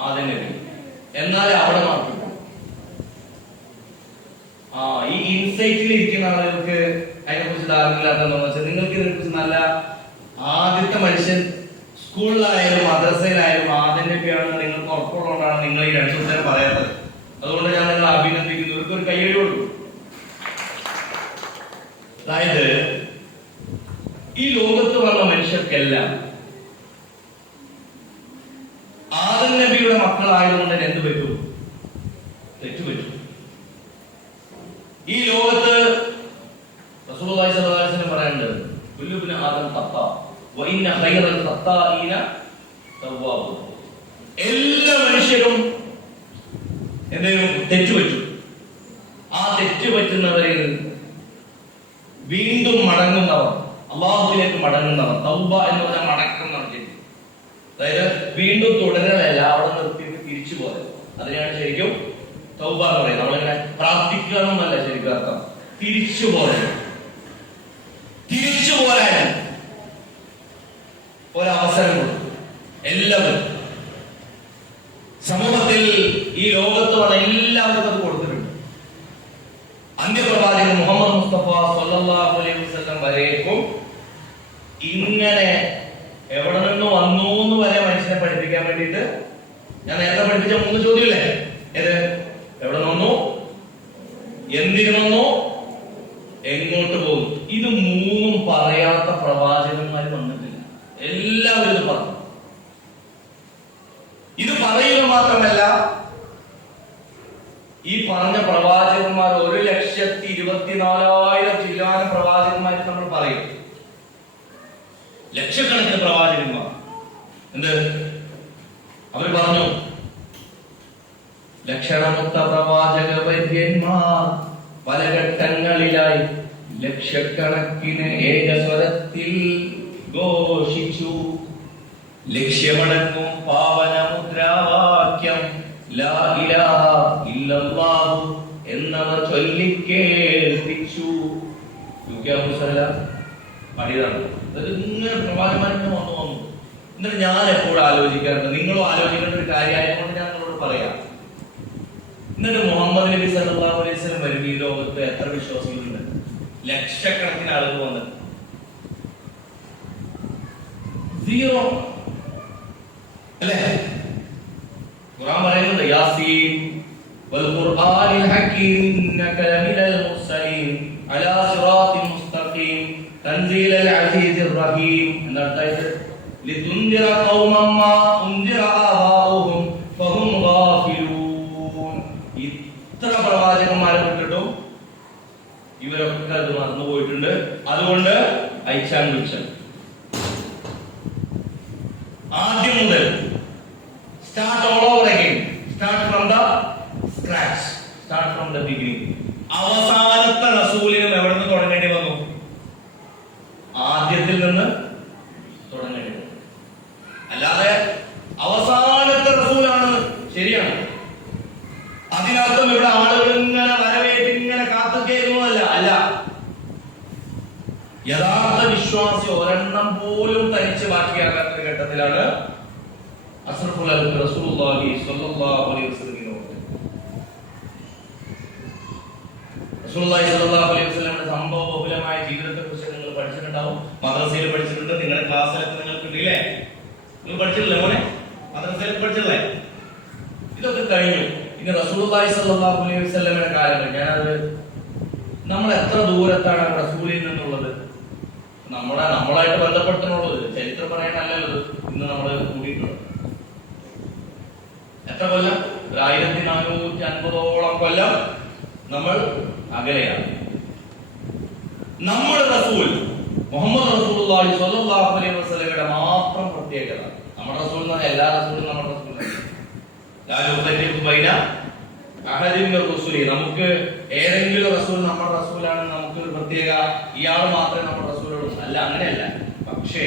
ആദം നബി. എന്നാലേ അവിടെ മാർക്ക് കിട്ടും. ഈ ഇൻസൈറ്റിൽ ഇരിക്കുന്ന ആളുകൾക്ക് അതിനെ കുറിച്ച് ധാരണയില്ലാത്തതെന്ന് വെച്ചാൽ നിങ്ങൾക്ക് ഇതിനെ കുറിച്ച് നല്ല ആദ്യത്തെ മനുഷ്യൻ സ്കൂളിലായാലും മദ്രസയിലായാലും ആദം നബിയാണെന്ന് നിങ്ങൾക്ക് ഉറപ്പുള്ളതുകൊണ്ടാണ് നിങ്ങൾ ഈ രണ്ടു ഉത്തരം പറയാത്തത്. അതുകൊണ്ട് ഞാൻ നിങ്ങളെ അഭിനന്ദിക്കുന്നു. ഇവർക്ക് ഒരു കയ്യടി കൊടുക്കും. അതായത് ഈ ലോകത്ത് വന്ന മനുഷ്യർക്കെല്ലാം ആദം നബിയുടെ മക്കളായതുകൊണ്ട് എന്ത് പറ്റും? തെറ്റുപറ്റും. ഈ ലോകത്ത് റസൂലുള്ളാഹി സ്വല്ലല്ലാഹു അലൈഹി വസല്ലം പറയുന്നുണ്ട്, കുല്ലു ഇബ്നു ആദം ഖത്താ വ ഇന്ന ഖൈറൽ ഖത്താഈന തവ്വാബൂൻ. എല്ലാ മനുഷ്യരും എന്തെങ്കിലും തെറ്റുപറ്റും. ആ തെറ്റുപറ്റുന്നവരിൽ വീണ്ടും മടങ്ങുന്നവർ, അല്ലാഹുവിലേക്ക് മടങ്ങുന്നവർ, തൗബ എന്ന് പറഞ്ഞാൽ മടക്കുന്നവർ. അതായത് വീണ്ടും തുടരുകയല്ല, അവിടെ നിർത്തിയിട്ട് തിരിച്ചു പോയത്. അതിനാണ് ശരിക്കും തൗബ എന്ന് പറയും. നമ്മളിങ്ങനെ പ്രാർത്ഥിക്കുക എന്നല്ല ശരിക്കും അർത്ഥം. തിരിച്ചു പോരാൻ ഒരവസരം കൊടുത്തു. എല്ലാവരും സമൂഹത്തിൽ ഈ ലോകത്ത് വന്ന എല്ലാവർക്കും അത് കൊടുത്തിട്ടുണ്ട്. അന്ത്യപ്രവാചകൻ മുഹമ്മദ് മുസ്തഫ സല്ലല്ലാഹു അലൈഹി വസല്ലം വരേക്കും ഇങ്ങനെ എവിടെ നിന്ന് വന്നു എന്ന് വരെ മനുഷ്യനെ പഠിപ്പിക്കാൻ വേണ്ടിയിട്ട് ഞാൻ നേരത്തെ പഠിപ്പിച്ച 3 ചോദ്യമില്ലേ? ഏത്? എവിടെ വന്നു, എന്തിനു വന്നു, എങ്ങോട്ട് പോകുന്നു? ഇത് 3 പറയാത്ത പ്രവാചകന്മാർ വന്നിട്ടില്ല. എല്ലാവരും ഇത് പറഞ്ഞു. ഇത് പറയുക മാത്രമല്ല, ഈ പറഞ്ഞ പ്രവാചകന്മാർ 1,24,000 ചില്ലാന പ്രവാചകന്മാർ നമ്മൾ പറയും. ലക്ഷക്കണക്കിന് പ്രവാചകന്മാർ എന്ത് അവർ പറഞ്ഞു? ലക്ഷണമൊത്ത പ്രവാചക വര്യന്മാർ പല ഘട്ടങ്ങളിലായി ലക്ഷക്കണക്കിന് ഏകസ്വരത്തിൽ ഘോഷിച്ചു. ലക്ഷ്യമടങ്ങും പാവന മുദ്രാവാക്യം ലാ ഇലാഹ ഇല്ലല്ലാഹു എന്നവർ ചൊല്ലിക്കേൾപ്പിച്ചു. പണിതാണ്. ഇങ്ങനെ പ്രവാചകന്മാർക്ക് വന്നു. എന്നിട്ട് ഞാൻ എപ്പോഴും ആലോചിക്കാറുണ്ട്, നിങ്ങളും ആലോചിക്കേണ്ട ഒരു കാര്യമായതുകൊണ്ട് ഞാൻ നിങ്ങളോട് പറയാം. എന്നിട്ട് മുഹമ്മദ് നബി സല്ലല്ലാഹു അലൈഹി വസല്ലം വരും ഈ ലോകത്ത് എത്ര വിശ്വാസികളുണ്ട്? ലക്ഷക്കണക്കിന് ആളുകൾ വന്നിട്ട് 0 അല്ലേ? ഖുർആൻ പറയുന്നുണ്ട് യാസീൻ വൽ ഖുർആനിൽ ഹകീം ഇന്നക ലമിനൽ മുർസലീൻ അലാ സിറാത്തിൻ മുസ്തഖീം തൻസീലൽ അസീസിർ റഹീം. എന്നർത്ഥം ലിതുൻദിറ ഖൗമൻ മാ ഉൻദിറ ആബാഉഹും ഫഹും ഗാഫിലൂൻ. ഇത്ര പ്രവാചകന്മാരെ വിട്ടിട്ടും ഇവരൊക്കെ അത് മറന്നു പോയിട്ടുണ്ട്. അതുകൊണ്ട് അയച്ചാൻ വിളിച്ചാൽ ആദ്യം മുതൽ start all over again, start from the scratch, start from the beginning. അവസാനത്തെ റസൂലിനും എവിടെ നിന്ന് തുടങ്ങേണ്ടി വന്നു? ആദ്യത്തിൽ നിന്ന് തുടങ്ങേണ്ടി വന്നു. അല്ലാതെ അവസാനത്തെ റസൂലാണ് ശരിയാണ്, അതിനർത്ഥം ഇവിടെ ആളുകൾ ഇങ്ങനെ വരവേറ്റ് ഇങ്ങനെ കാത്തുകയറുന്നതല്ല. അല്ല, യഥാർത്ഥ വിശ്വാസി ഒരെണ്ണം പോലും തനിച്ച് ബാക്കിയാകാത്ത ഒരു ഘട്ടത്തിലാണ് അഷ്റഫുൽ ഖൽഖ് റസൂലുള്ളാഹി സ്വല്ലല്ലാഹു അലൈഹി വസല്ലം. റസൂലുള്ളാഹി സ്വല്ലല്ലാഹു അലൈഹി വസല്ലമയുടെ സംഭവബഹുലമായ ജീവിതത്തെക്കുറിച്ച് നിങ്ങൾ പഠിച്ചിട്ടുണ്ടാവും. മദ്രസയിൽ പഠിച്ചിട്ടുണ്ട്, നിങ്ങളുടെ ക്ലാസ്സിലൊക്കെ നിങ്ങൾക്ക് ഉണ്ടല്ലേ? നിങ്ങൾ പഠിച്ചിട്ടില്ലേ മോനെ? മദ്രസയിൽ പഠിച്ചില്ലേ? ഇതൊക്കെ കഴിഞ്ഞു. ഇനി റസൂലുള്ളാഹി സ്വല്ലല്ലാഹു അലൈഹി വസല്ലമയുടെ കാലങ്ങൾ ഞാനത് നമ്മൾ എത്ര ദൂരത്താണ് റസൂലിൽ നിന്നുള്ളത്? നമ്മളായിട്ട് ബന്ധപ്പെട്ടുള്ളത് ചരിത്രം പറയാനല്ലല്ലോ ഇന്ന് നമ്മൾ കൂടിയിട്ടുള്ളത്. എത്ര കൊല്ലം? 1450ഓളം കൊല്ലം നമ്മൾ അകലെയാണ്. നമ്മുടെ റസൂൽ മുഹമ്മദ് റസൂലുള്ളാഹി സ്വല്ലല്ലാഹു അലൈഹി വസല്ലമയുടെ മാത്രം പ്രത്യേകത, നമ്മുടെ റസൂൽ എന്ന് പറഞ്ഞാൽ എല്ലാ റസൂലും നമ്മുടെ റസൂലാണ്. നമുക്ക് ഏതെങ്കിലും റസൂൽ നമ്മുടെ റസൂലാണ്, നമുക്ക് ഒരു പ്രത്യേക ഇയാൾ മാത്രമേ നമ്മുടെ റസൂലുള്ളൂ അല്ല, അങ്ങനെയല്ല. പക്ഷേ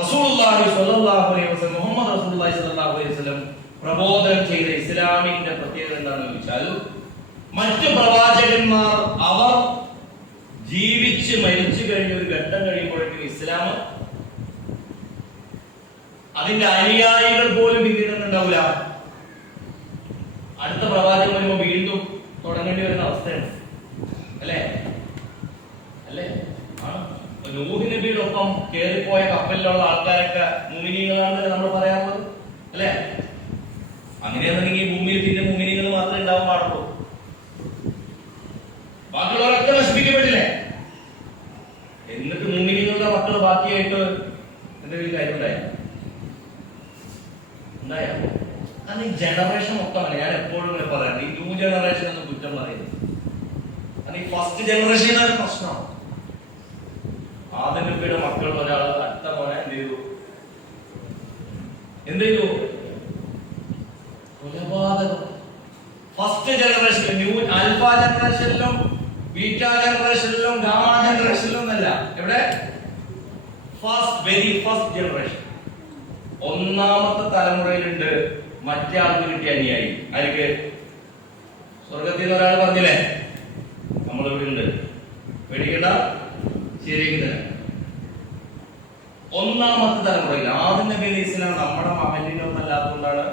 റസൂലുള്ളാഹി സ്വല്ലല്ലാഹു അലൈഹി വസല്ലം, മുഹമ്മദ് റസൂലുള്ളാഹി സ്വല്ലല്ലാഹു അലൈഹി വസല്ലം പ്രബോധനം ചെയ്ത ഇസ്ലാമിന്റെ പ്രത്യേകത എന്താണെന്ന് ചോദിച്ചാൽ, മറ്റു പ്രവാചകന്മാർ അവർ ജീവിച്ച് മരിച്ചു കഴിഞ്ഞ ഒരു ഘട്ടം കഴിയുമ്പോഴേക്കും ഇസ്ലാം അതിന്റെ അനുയായികൾ പോലും പിന്തുടരുന്നുണ്ടാവില്ല. അടുത്ത പ്രവാചകൻ വരുമ്പോൾ വീണ്ടും തുടങ്ങേണ്ടി വരുന്ന അവസ്ഥയാണ്. അല്ലേ? നൂഹ് നബിയുടെ ഒപ്പം കേറിപ്പോയ കപ്പലിലുള്ള ആൾക്കാരൊക്കെ മുഅ്മിനീങ്ങളാണെന്ന് നമ്മൾ പറയാറുള്ളത് അല്ലേ? അങ്ങനെയാണെങ്കിൽ ഈ ഭൂമിയിൽ പിന്നെ മുഅ്മിനീങ്ങൾ മാത്രമേ ഉണ്ടാവാൻ പാടുള്ളൂ. ബാക്കിയുള്ളവരൊക്കെ നശിപ്പിക്കപ്പെട്ടില്ലേ? എന്നിട്ട് മുഅ്മിനീങ്ങളുടെ മക്കൾ ബാക്കിയായിട്ട് എന്തെങ്കിലും കാര്യം ഉണ്ടായ അത് ഈ ജനറേഷൻ മൊത്തമാണ്. ഞാൻ എപ്പോഴും ഇങ്ങനെ പറയാം, ഈ ന്യൂ ജനറേഷൻ എന്ന് കുറ്റം പറയുന്നത് അത് ഈ ഫസ്റ്റ് ജനറേഷനാണ് പ്രശ്നം. ആദ്യം നബിയുടെ മക്കൾ ഒരാൾ അടുത്ത മോനെ എന്ത് ചെയ്തു? കൊലപാതകം. ഫസ്റ്റ് ജനറേഷനിലും ആൽഫ ജനറേഷനിലും ബീറ്റ ജനറേഷനിലും ഗാമ ജനറേഷനിലും എന്നല്ല, എവിടെ? Very first generation. ഒന്നാമത്തെ തലമുറയിലുണ്ട് മറ്റേ ആൾക്ക് കിട്ടിയ അനുയായി. ആർക്ക്? സ്വർഗത്തിൽ നിന്ന് ഒരാൾ പറഞ്ഞില്ലേ നമ്മളിവിടെ ഉണ്ട്, പേടിക്കണ്ട, ശരിയാക്കി തരാം. ഒന്നാമത്തെ തലമുറയിൽ ആദ്യം നബി അലൈഹി സ്വലാം നമ്മുടെ മഹലിനൊന്നും അല്ലാത്തതുകൊണ്ടാണ്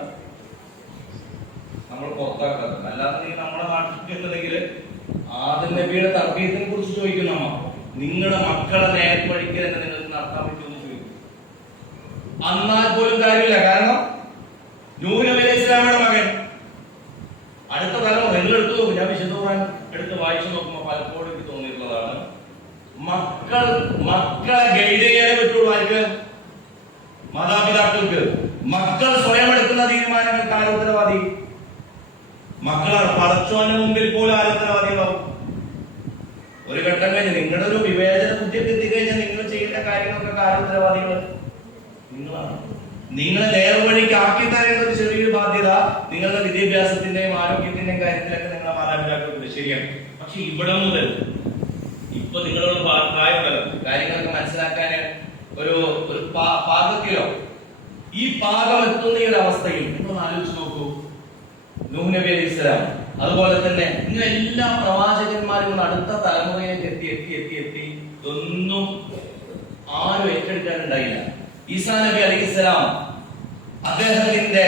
നമ്മൾ പുറത്താക്കാത്തത്. അല്ലാതെ നമ്മുടെ നാട്ടിൽ ആദ്യം നബിയുടെ തർബീയത്തിനെ കുറിച്ച് ചോദിക്കും. നിങ്ങളുടെ മക്കളെ നേരെ വഴിക്ക് തന്നെ നിങ്ങൾക്ക് നടത്താൻ പറ്റുമെന്ന് ചോദിക്കും. എന്നാൽ പോലും കാര്യമില്ല. കാരണം നൂഹ് നബി അലൈഹി സ്വലാമയുടെ മകൻ അടുത്ത തലമുറ നിങ്ങൾ എടുത്തു നോക്കും. ഞാൻ വിശുദ്ധ ഖുർആൻ എടുത്ത് വായിച്ചു നോക്കുമ്പോൾ പലപ്പോഴും എനിക്ക് തോന്നിയിട്ടുള്ളതാണ്, മക്കളെ ഗൈഡ് ചെയ്യാനേ പറ്റുള്ളൂ. ആർക്ക്? മാതാപിതാക്കൾക്ക്. മക്കൾ സ്വയം എടുക്കുന്ന തീരുമാനങ്ങൾക്ക് ആര് ഉത്തരവാദി? മക്കളാണ്. പടച്ചോന്റെ മുമ്പിൽ പോലും ആര് ഉത്തരവാദികളാവും? ഒരു ഘട്ടം കഴിഞ്ഞ് നിങ്ങളുടെ ഒരു വിവേചന ബുദ്ധിയൊക്കെ എത്തിക്കഴിഞ്ഞാൽ നിങ്ങൾ ചെയ്യേണ്ട കാര്യങ്ങൾക്കൊക്കെ ആര് ഉത്തരവാദികൾ? നിങ്ങളാണ്. നിങ്ങളെ നേർവഴിക്ക് ആക്കി തരേണ്ട ഒരു ചെറിയൊരു ബാധ്യത നിങ്ങളുടെ വിദ്യാഭ്യാസത്തിന്റെയും ആരോഗ്യത്തിന്റെയും കാര്യത്തിലൊക്കെ നിങ്ങളെ മാതാപിതാക്കൾക്ക് ശരിയാണ്. പക്ഷെ ഇവിടെ മുതൽ ഇപ്പൊ നിങ്ങളോട് പ്രായമുണ്ടല്ലോ, കാര്യങ്ങളൊക്കെ മനസ്സിലാക്കാൻ ഒരു പാകത്തിലോ ഈ പാകം എത്തുന്ന ഈ ഒരു അവസ്ഥയിൽ നിങ്ങൾ ആലോചിച്ച് നോക്കൂ. നൂഹ് നബി അലൈഹി സ്വലാം, അതുപോലെ തന്നെ നിങ്ങൾ എല്ലാ പ്രവാചകന്മാരും അടുത്ത തലമുറയിലേക്ക് എത്തി ഇതൊന്നും ആരും ഏറ്റെടുക്കാനുണ്ടായില്ല. ഈസാ നബി അലൈഹി സ്വലാം അദ്ദേഹത്തിന്റെ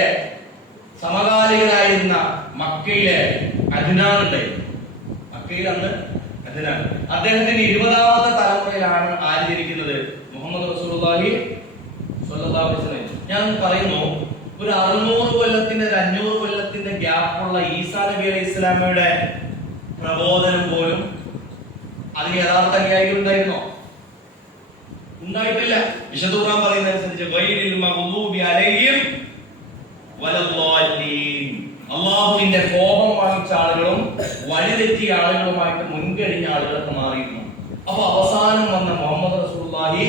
സമകാലികനായിരുന്ന മക്കയിലെ അദ്നാൻ ഉണ്ടായിരുന്നു. മക്കയിൽ അന്ന് അദ്നാൻ, അദ്ദേഹത്തിന്റെ 20ാമത്തെ തലമുറയിലാണ് ആര് ജനിക്കുന്നത്? മുഹമ്മദ് റസൂലുള്ളാഹി സ്വല്ലല്ലാഹു അലൈഹി വസല്ലം. ഞാൻ പറയുന്നു, ഒരു 600 കൊല്ലത്തിന്റെ 500 കൊല്ലത്തിന്റെ ഗ്യാപ്പുള്ള ഈസാ നബി അലൈഹി സ്വലാമയുടെ പ്രബോധനം പോലും അതിന് യഥാർത്ഥ അനുയായികൾ ഉണ്ടായിരുന്നോ? ഉണ്ടായിട്ടില്ല. വിശുദ്ധ ഖുർആൻ പറയുന്നതനുസരിച്ച് ഗൈരിൽ മഗ്ദൂബി അലൈഹിം വലദ്ദാലീൻ, അല്ലാഹുവിന്റെ കോപം വാങ്ങിച്ച ആളുകളും വഴിതെറ്റിയ ആളുകളുമായിട്ട് മുൻകഴിഞ്ഞ ആളുകളൊക്കെ മാറിയിരുന്നു. അപ്പൊ അവസാനം വന്ന മുഹമ്മദ് റസൂലുള്ളാഹി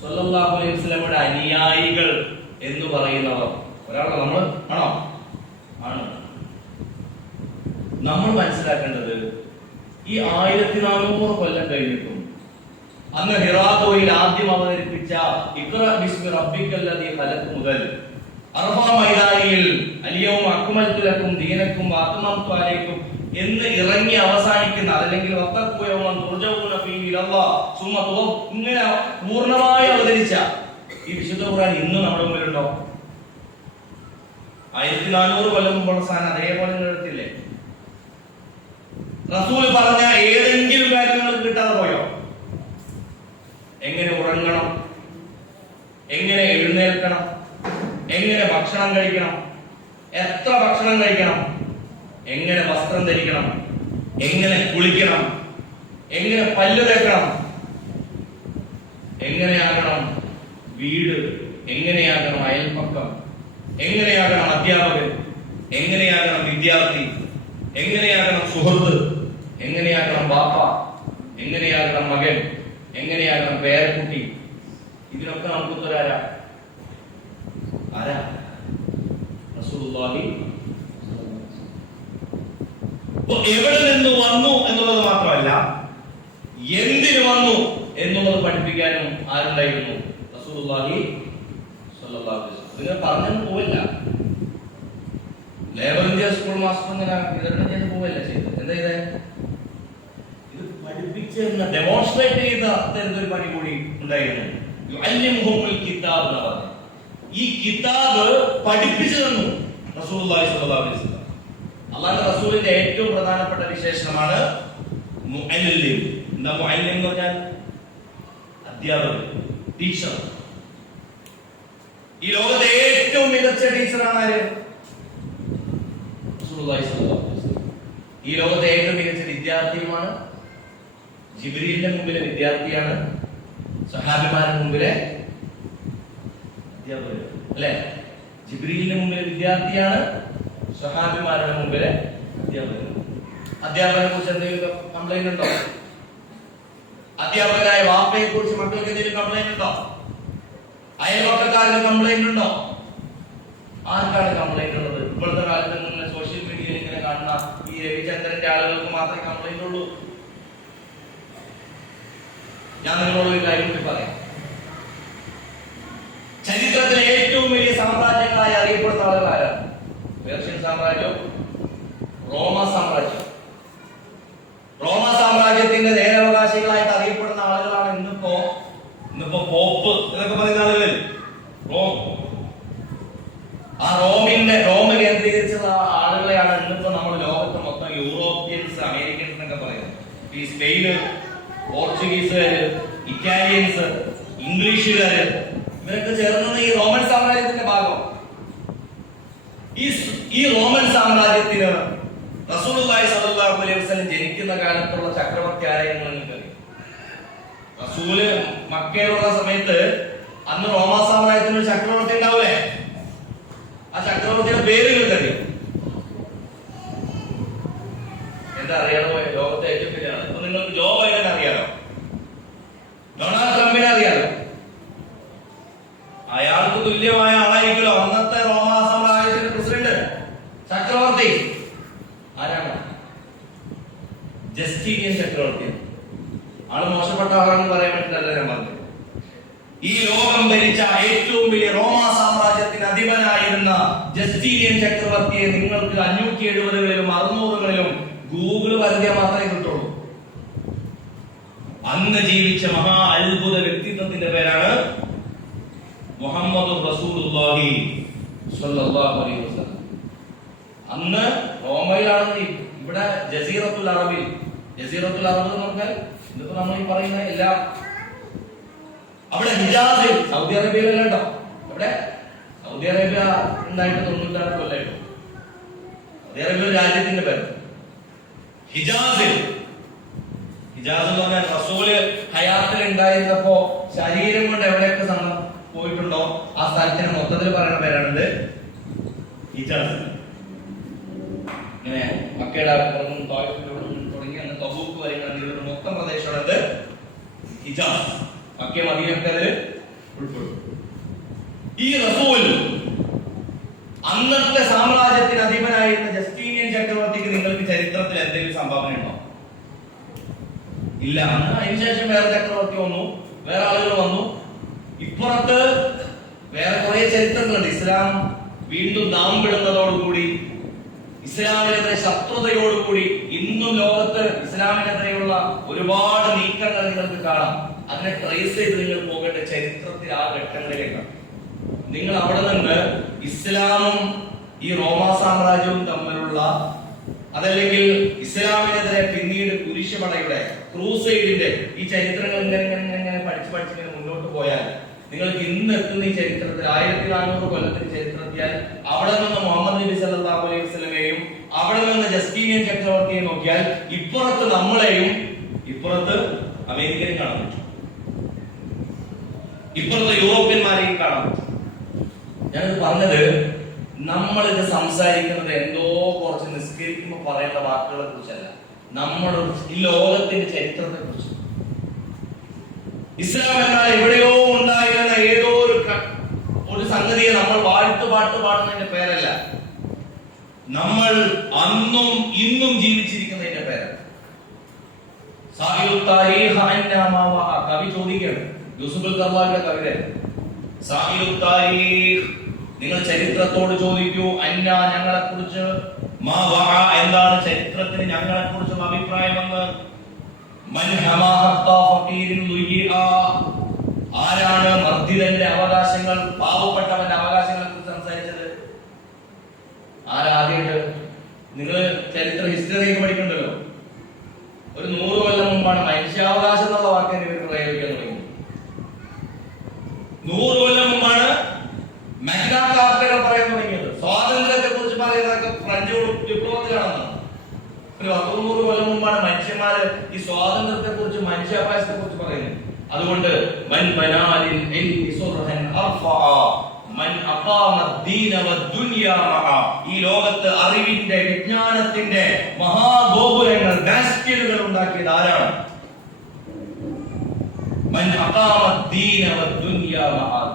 സ്വല്ലല്ലാഹു അലൈഹി വസല്ലമയുടെ അനുയായികൾ എന്ന് പറയുന്നവർ ഒരാളെ നമ്മൾ ആണോ? ആണ്. നമ്മൾ മനസ്സിലാക്കേണ്ടത് ഈ 1400 കൊല്ലം കഴിഞ്ഞിട്ടും അന്ന് ഹിറാബോയിൽ ആദ്യം അവതരിപ്പിച്ച ഇഖ്റ ബിസ്മി റബ്ബിക്കല്ലദീ ഖലഖ് മുതൽ അർഫാ മൈതാനിയിൽ അൽയൗമ അക്മൽതു ലക്കും ദീനക്കും വഅത്മംതു അലൈക്കും എന്ന് ഇറങ്ങി അവസാനിക്കുന്ന, അല്ലെങ്കിൽ വത്തഖൂ യൗമൻ തുർജഊന ഫീഹി ഇലല്ലാഹ് സുമ്മ ഇങ്ങനെ പൂർണ്ണമായി അവതരിച്ച ഈ വിശുദ്ധ ഖുർആൻ ഇന്ന് നമ്മുടെ മുമ്പിലുണ്ടോ? 1400 കൊല്ലം മുമ്പുള്ള സാധനം അതേപോലെ നിലനിർത്തില്ലേ? റസൂൽ പറഞ്ഞ ഏതെങ്കിലും കാര്യങ്ങൾ കിട്ടാതെ പോയോ? എങ്ങനെ ഉറങ്ങണം, എങ്ങനെ എഴുന്നേൽക്കണം, എങ്ങനെ ഭക്ഷണം കഴിക്കണം, എത്ര ഭക്ഷണം കഴിക്കണം, എങ്ങനെ വസ്ത്രം ധരിക്കണം, എങ്ങനെ കുളിക്കണം, എങ്ങനെ പല്ല് തേക്കണം, എങ്ങനെയാകണം വീട്, എങ്ങനെയാകണം അയൽപക്കം, എങ്ങനെയാകണം അധ്യാപകൻ, എങ്ങനെയാകണം വിദ്യാർത്ഥി, എങ്ങനെയാകണം സുഹൃത്ത്, എങ്ങനെയാകണം ബാപ്പ, എങ്ങനെയാകണം മകൻ, എങ്ങനെയാകണം പേരക്കുട്ടി, ഇതിനൊക്കെ നമുക്ക് ഉത്തരാരാ? ആരാ? റസൂലുള്ളാഹി. എവിടെ നിന്ന് വന്നു എന്നുള്ളത് മാത്രമല്ല, എന്തിനു വന്നു എന്നുള്ളത് പഠിപ്പിക്കാനും ആരുണ്ടായിരുന്നു? റസൂലുള്ളാഹി സ്വല്ലല്ലാഹു അലൈഹി വസല്ലം. നിങ്ങൾ പറഞ്ഞു പോവില്ല. ലേബർ ഇന്ത്യ സ്കൂൾ മാസ്റ്റർ ഇങ്ങനെ വിതരണം ചെയ്ത് പോവല്ല ചെയ്തത്. എന്താ ചെയ്തേ? ഇത് പഠിപ്പിച്ച് ഡെമോൺസ്ട്രേറ്റ് ചെയ്ത ഒരു പണി കൂടി ഉണ്ടായിരുന്നു. കിതാബ് എന്ന് പറഞ്ഞു. ഈ കിതാബ് പഠിപ്പിച്ചു തന്നു റസൂലുള്ളാഹി സ്വല്ലല്ലാഹു അലൈഹി വസല്ലം. അല്ലാഹുവിന്റെ റസൂലിന്റെ ഏറ്റവും പ്രധാനപ്പെട്ട വിശേഷണമാണ് മുഅല്ലിം. എന്താ മുഅല്ലിം എന്ന് പറഞ്ഞാൽ? അധ്യാപകൻ, ടീച്ചർ. ഈ ലോകത്തെ ഏറ്റവും മികച്ച ടീച്ചറാണ് ആര്? റസൂലുള്ളാഹി സ്വല്ലല്ലാഹു അലൈഹി വസല്ലം. ഈ ലോകത്തെ ഏറ്റവും മികച്ച വിദ്യാർത്ഥിയുമാണ്. ജിബ്രീലിന്റെ മുമ്പിലെ വിദ്യാർത്ഥിയാണ്, സഹാബിമാരുടെ മുമ്പിലെ അധ്യാപകൻ. അല്ലെ? ജിബ്രീലിന്റെ മുമ്പിലെ വിദ്യാർത്ഥിയാണ്, സഹാബിമാരുടെ മുമ്പിലെ അധ്യാപകൻ. അധ്യാപകനെ കുറിച്ച് എന്തെങ്കിലും കംപ്ലൈന്റ് ഉണ്ടോ? അധ്യാപകനായ വാപ്പയെ കുറിച്ച് മക്കൾക്ക് എന്തെങ്കിലും കംപ്ലൈന്റ് ഉണ്ടോ? അയൽവക്കക്കാരുടെ കംപ്ലൈന്റ് ഉണ്ടോ? ആർക്കാണ് കംപ്ലൈന്റ് ഉള്ളത്? ഇപ്പോഴത്തെ കാലത്ത് നിങ്ങൾ സോഷ്യൽ മീഡിയയിൽ ഇങ്ങനെ കാണുന്ന ഈ രവിചന്ദ്രന്റെ ആളുകൾക്ക് മാത്രമേ കംപ്ലൈന്റ് ഉള്ളൂ. ഞാൻ നിങ്ങളോട് ഒരു കാര്യം കൂടി പറയാം. ചരിത്രത്തിലെ ഏറ്റവും വലിയ സാമ്രാജ്യങ്ങളായി അറിയപ്പെടുന്ന ആളുകൾ ആരാണ്? പേർഷ്യൻ സാമ്രാജ്യം, റോമ സാമ്രാജ്യം. റോമ സാമ്രാജ്യത്തിന്റെ നേരവകാശികളായിട്ട് അറിയപ്പെടുന്ന ആളുകളാണ് ഇന്നിപ്പോ പോപ്പ് എന്നൊക്കെ പറയുന്ന ആളുകൾ. റോം കേന്ദ്രീകരിച്ചുള്ള ആളുകളെയാണ് ഇന്നിപ്പോ നമ്മൾ ലോകത്ത് മൊത്തം യൂറോപ്യൻസ്, അമേരിക്കൻസ് എന്നൊക്കെ പറയുന്നത്. ഈ സ്പെയിന്, പോർച്ചുഗീസുകാര്, ഇറ്റാലിയൻസ്, ഇംഗ്ലീഷുകാര് ഇവരൊക്കെ ചേർന്നത് ഈ റോമൻ സാമ്രാജ്യത്തിന്റെ ഭാഗം. ഈ റോമൻ സാമ്രാജ്യത്തിന് റസൂലുള്ളാഹി സ്വല്ലല്ലാഹു അലൈഹി വസല്ലം ജനിക്കുന്ന കാലത്തുള്ള ചക്രവർത്തി ആരെയെന്ന് നിങ്ങൾക്കറിയാം? റസൂല് മക്കയിലുള്ള സമയത്ത് അന്ന് റോമാ സാമ്രാജ്യത്തിന് ഒരു ചക്രവർത്തി ഉണ്ടാവൂലേ? ആ ചക്രവർത്തിയുടെ പേര് നിങ്ങൾക്കറിയാം? എന്താ അറിയാമോ? ലോകത്തെ ഏറ്റവും വലിയ ആള്. അപ്പൊ നിങ്ങൾക്ക് ജോ ബൈഡൻ അറിയാലോ, ഡൊണാൾഡ് ട്രംപിനെ അറിയാലോ. അയാൾക്ക് തുല്യമായ ആളായിരിക്കുമല്ലോ അന്നത്തെ റോമാ സാമ്രാജ്യത്തിന്റെ പ്രസിഡന്റ്, ചക്രവർത്തി. ആരാണ്? ജസ്റ്റീനിയൻ ചക്രവർത്തി. ആള് മോശപ്പെട്ട ആളാണെന്ന് പറയാൻ പറ്റില്ല ഞാൻ പറഞ്ഞത്. ഈ ലോകം ഭരിച്ച ഏറ്റവും വലിയ റോമാ സാമ്രാജ്യത്തിന് അധിപനായിരുന്ന ജസ്റ്റീനിയൻ ചക്രവർത്തിയെ നിങ്ങൾക്ക് 570കളിലും 600കളിലും ഗൂഗിൾ വരുത്തിയാൽ മാത്രമേ കിട്ടുള്ളൂ. അന്ന് ജീവിച്ച മഹാ അത്ഭുത വ്യക്തിത്വത്തിന്റെ പേരാണ് മുഹമ്മദ് റസൂലുള്ളാഹി സ്വല്ലല്ലാഹു അലൈഹി വസല്ലം. അന്ന് റോമയിലാണെങ്കിൽ ഇവിടെ ജസീറത്തുൽ അറബിൽ, ജസീറത്തുൽ അറബ് എന്ന് പറഞ്ഞാൽ ഇതിപ്പോ നമ്മൾ ഈ പറയുന്ന എല്ലാം അവിടെ ഹിജാസിൽ, സൗദി അറേബ്യയിലല്ല കേട്ടോ. അവിടെ സൗദി അറേബ്യ ഉണ്ടായിട്ട് 96 കൊല്ലമായിട്ടു. സൗദി അറേബ്യ രാജ്യത്തിന്റെ പേര് ഹിജാസിൽ. ഹിജാസ് എന്ന് പറഞ്ഞാൽ റസൂല് ഹയാത്തിൽ ഉണ്ടായിരുന്നപ്പോ ശരീരം കൊണ്ട് എവിടെയൊക്കെ പോയിട്ടുണ്ടോ ആ സ്ഥലത്തിന് മൊത്തത്തിൽ പറയുന്ന പേരാണിത് ഹിജാസ്. ഇങ്ങനെ മക്കയുടെ തുടങ്ങി അന്ന് തബൂക്ക് വരെ മൊത്തം പ്രദേശമാണത് ഹിജാസ്. മക്കയും മദീനയൊക്കെ അതിൽ ഉൾപ്പെടും. ഈ റസൂൽ അന്നത്തെ സാമ്രാജ്യത്തിന് അധിപനായിരുന്ന ജസ്റ്റീനിയൻ ചക്രവർത്തിക്ക് നിങ്ങൾക്ക് ചരിത്രത്തിൽ എന്തെങ്കിലും സംഭാവന ഉണ്ടോ? ഇല്ല. അതിനുശേഷം വേറെ ചക്രവർത്തി വന്നു, വേറെ ആളുകൾ വന്നു. ഇപ്പുറത്ത് വേറെ കുറെ ചരിത്രങ്ങളുണ്ട്. ഇസ്ലാം വീണ്ടും നാമ്പിടുന്നതോടുകൂടി, ഇസ്ലാമിനെതിരെ ശത്രുതയോടുകൂടി ഇന്നും ലോകത്ത് ഇസ്ലാമിനെതിരെയുള്ള ഒരുപാട് നീക്കങ്ങൾ നിങ്ങൾക്ക് കാണാം. അതിനെ ട്രേസ് ചെയ്ത് നിങ്ങൾ പോകേണ്ട ചരിത്രത്തിൽ ആ ഘട്ടങ്ങളിലേക്കാണ്. നിങ്ങൾ അവിടെ നിന്ന് ഇസ്ലാമും ഈ റോമാ സാമ്രാജ്യവും തമ്മിലുള്ള, അതല്ലെങ്കിൽ ഇസ്ലാമിനെതിരെ പിന്നീട് കുരിശുപടയുടെ, ക്രൂസൈഡിന്റെ ഈ ചരിത്രങ്ങൾ ഇങ്ങനെ പഠിച്ച് മുന്നോട്ട് പോയാൽ നിങ്ങൾക്ക് ഇന്ന് എത്തുന്ന ഈ ചരിത്രത്തിൽ 1400 കൊല്ലത്തിന് ചരിത്രത്തിയാൽ അവിടെ നിന്ന് മുഹമ്മദ് നബി സല്ലല്ലാഹു അലൈഹി വസല്ലമയെയും അവിടെ നിന്ന് ജസ്റ്റീനിയൻ ചക്രവർത്തിയെ നോക്കിയാൽ ഇപ്പുറത്ത് നമ്മളെയും ഇപ്പുറത്ത് അമേരിക്കയും കാണാൻ പറ്റും, ഇപ്പുറത്തെ യൂറോപ്യന്മാരെയും കാണാൻ പറ്റും. ഞാനിത് പറഞ്ഞത് നമ്മളിത് സംസാരിക്കുന്നത് എന്തോ കുറച്ച് നിസ്കരിക്കുമ്പോൾ പറയേണ്ട വാക്കുകളെ കുറിച്ചല്ല, നമ്മൾ ഈ ലോകത്തിന്റെ ചരിത്രത്തെ കുറിച്ച്. ഇസ്ലാം എന്നാൽ എവിടെയോ ഉണ്ടായിരുന്ന ഏതോ ഒരു സംഗതിയെ നമ്മൾ പാട്ട് പാടുന്നതിന്റെ പേരല്ല, നമ്മൾ അന്നും ഇന്നും ജീവിച്ചിരിക്കുന്നതിന്റെ പേരല്ല. കവി ചോദിക്കുകയാണ്, യൂസുഫുൽ ഖർവാന്റെ കവിത, നിങ്ങൾ ചരിത്രത്തോട് ചോദിക്കൂ, അന്ന ഞങ്ങളെ കുറിച്ച്, എന്താണ് ചരിത്രത്തിന് ഞങ്ങളെ കുറിച്ചുള്ള അഭിപ്രായമെന്ന്. ആരാണ് മർദ്ദിതന്റെ അവകാശങ്ങൾ, പാവപ്പെട്ടവന്റെ അവകാശങ്ങളെ കുറിച്ച് സംസാരിച്ചത്? ആരാദ്യമായിട്ട്? നിങ്ങൾ ചരിത്ര ഹിസ്റ്ററിയൊക്കെ പഠിക്കണ്ടല്ലോ. ഒരു 100 കൊല്ലം മുമ്പാണ് മനുഷ്യാവകാശം എന്നുള്ള വാക്കിനെ ഇവർ പ്രയോഗിക്കാൻ തുടങ്ങി. 100 കൊല്ലം മുമ്പാണ് മാഗ്നാ കാർട്ടകൾ പറയാൻ തുടങ്ങിയത്. സ്വാതന്ത്ര്യത്തെ കുറിച്ച് പറയുന്നതൊക്കെ ഫ്രഞ്ച് വിപ്ലവത്തിലാണെന്ന്. ഒരു 100 കൊല്ലം മുമ്പാണ് മനുഷ്യന്മാര് ഈ സ്വാതന്ത്ര്യത്തെ കുറിച്ച്, മനുഷ്യാവകാശത്തെ കുറിച്ച് പറയുന്നത്. അതുകൊണ്ട് ഈ ലോകത്ത് അറിവിന്റെ, വിജ്ഞാനത്തിന്റെ മഹാഗോപുരങ്ങൾ, ബാസ്റ്റിയനുകൾ ഉണ്ടാക്കിയത് ആരാണ്?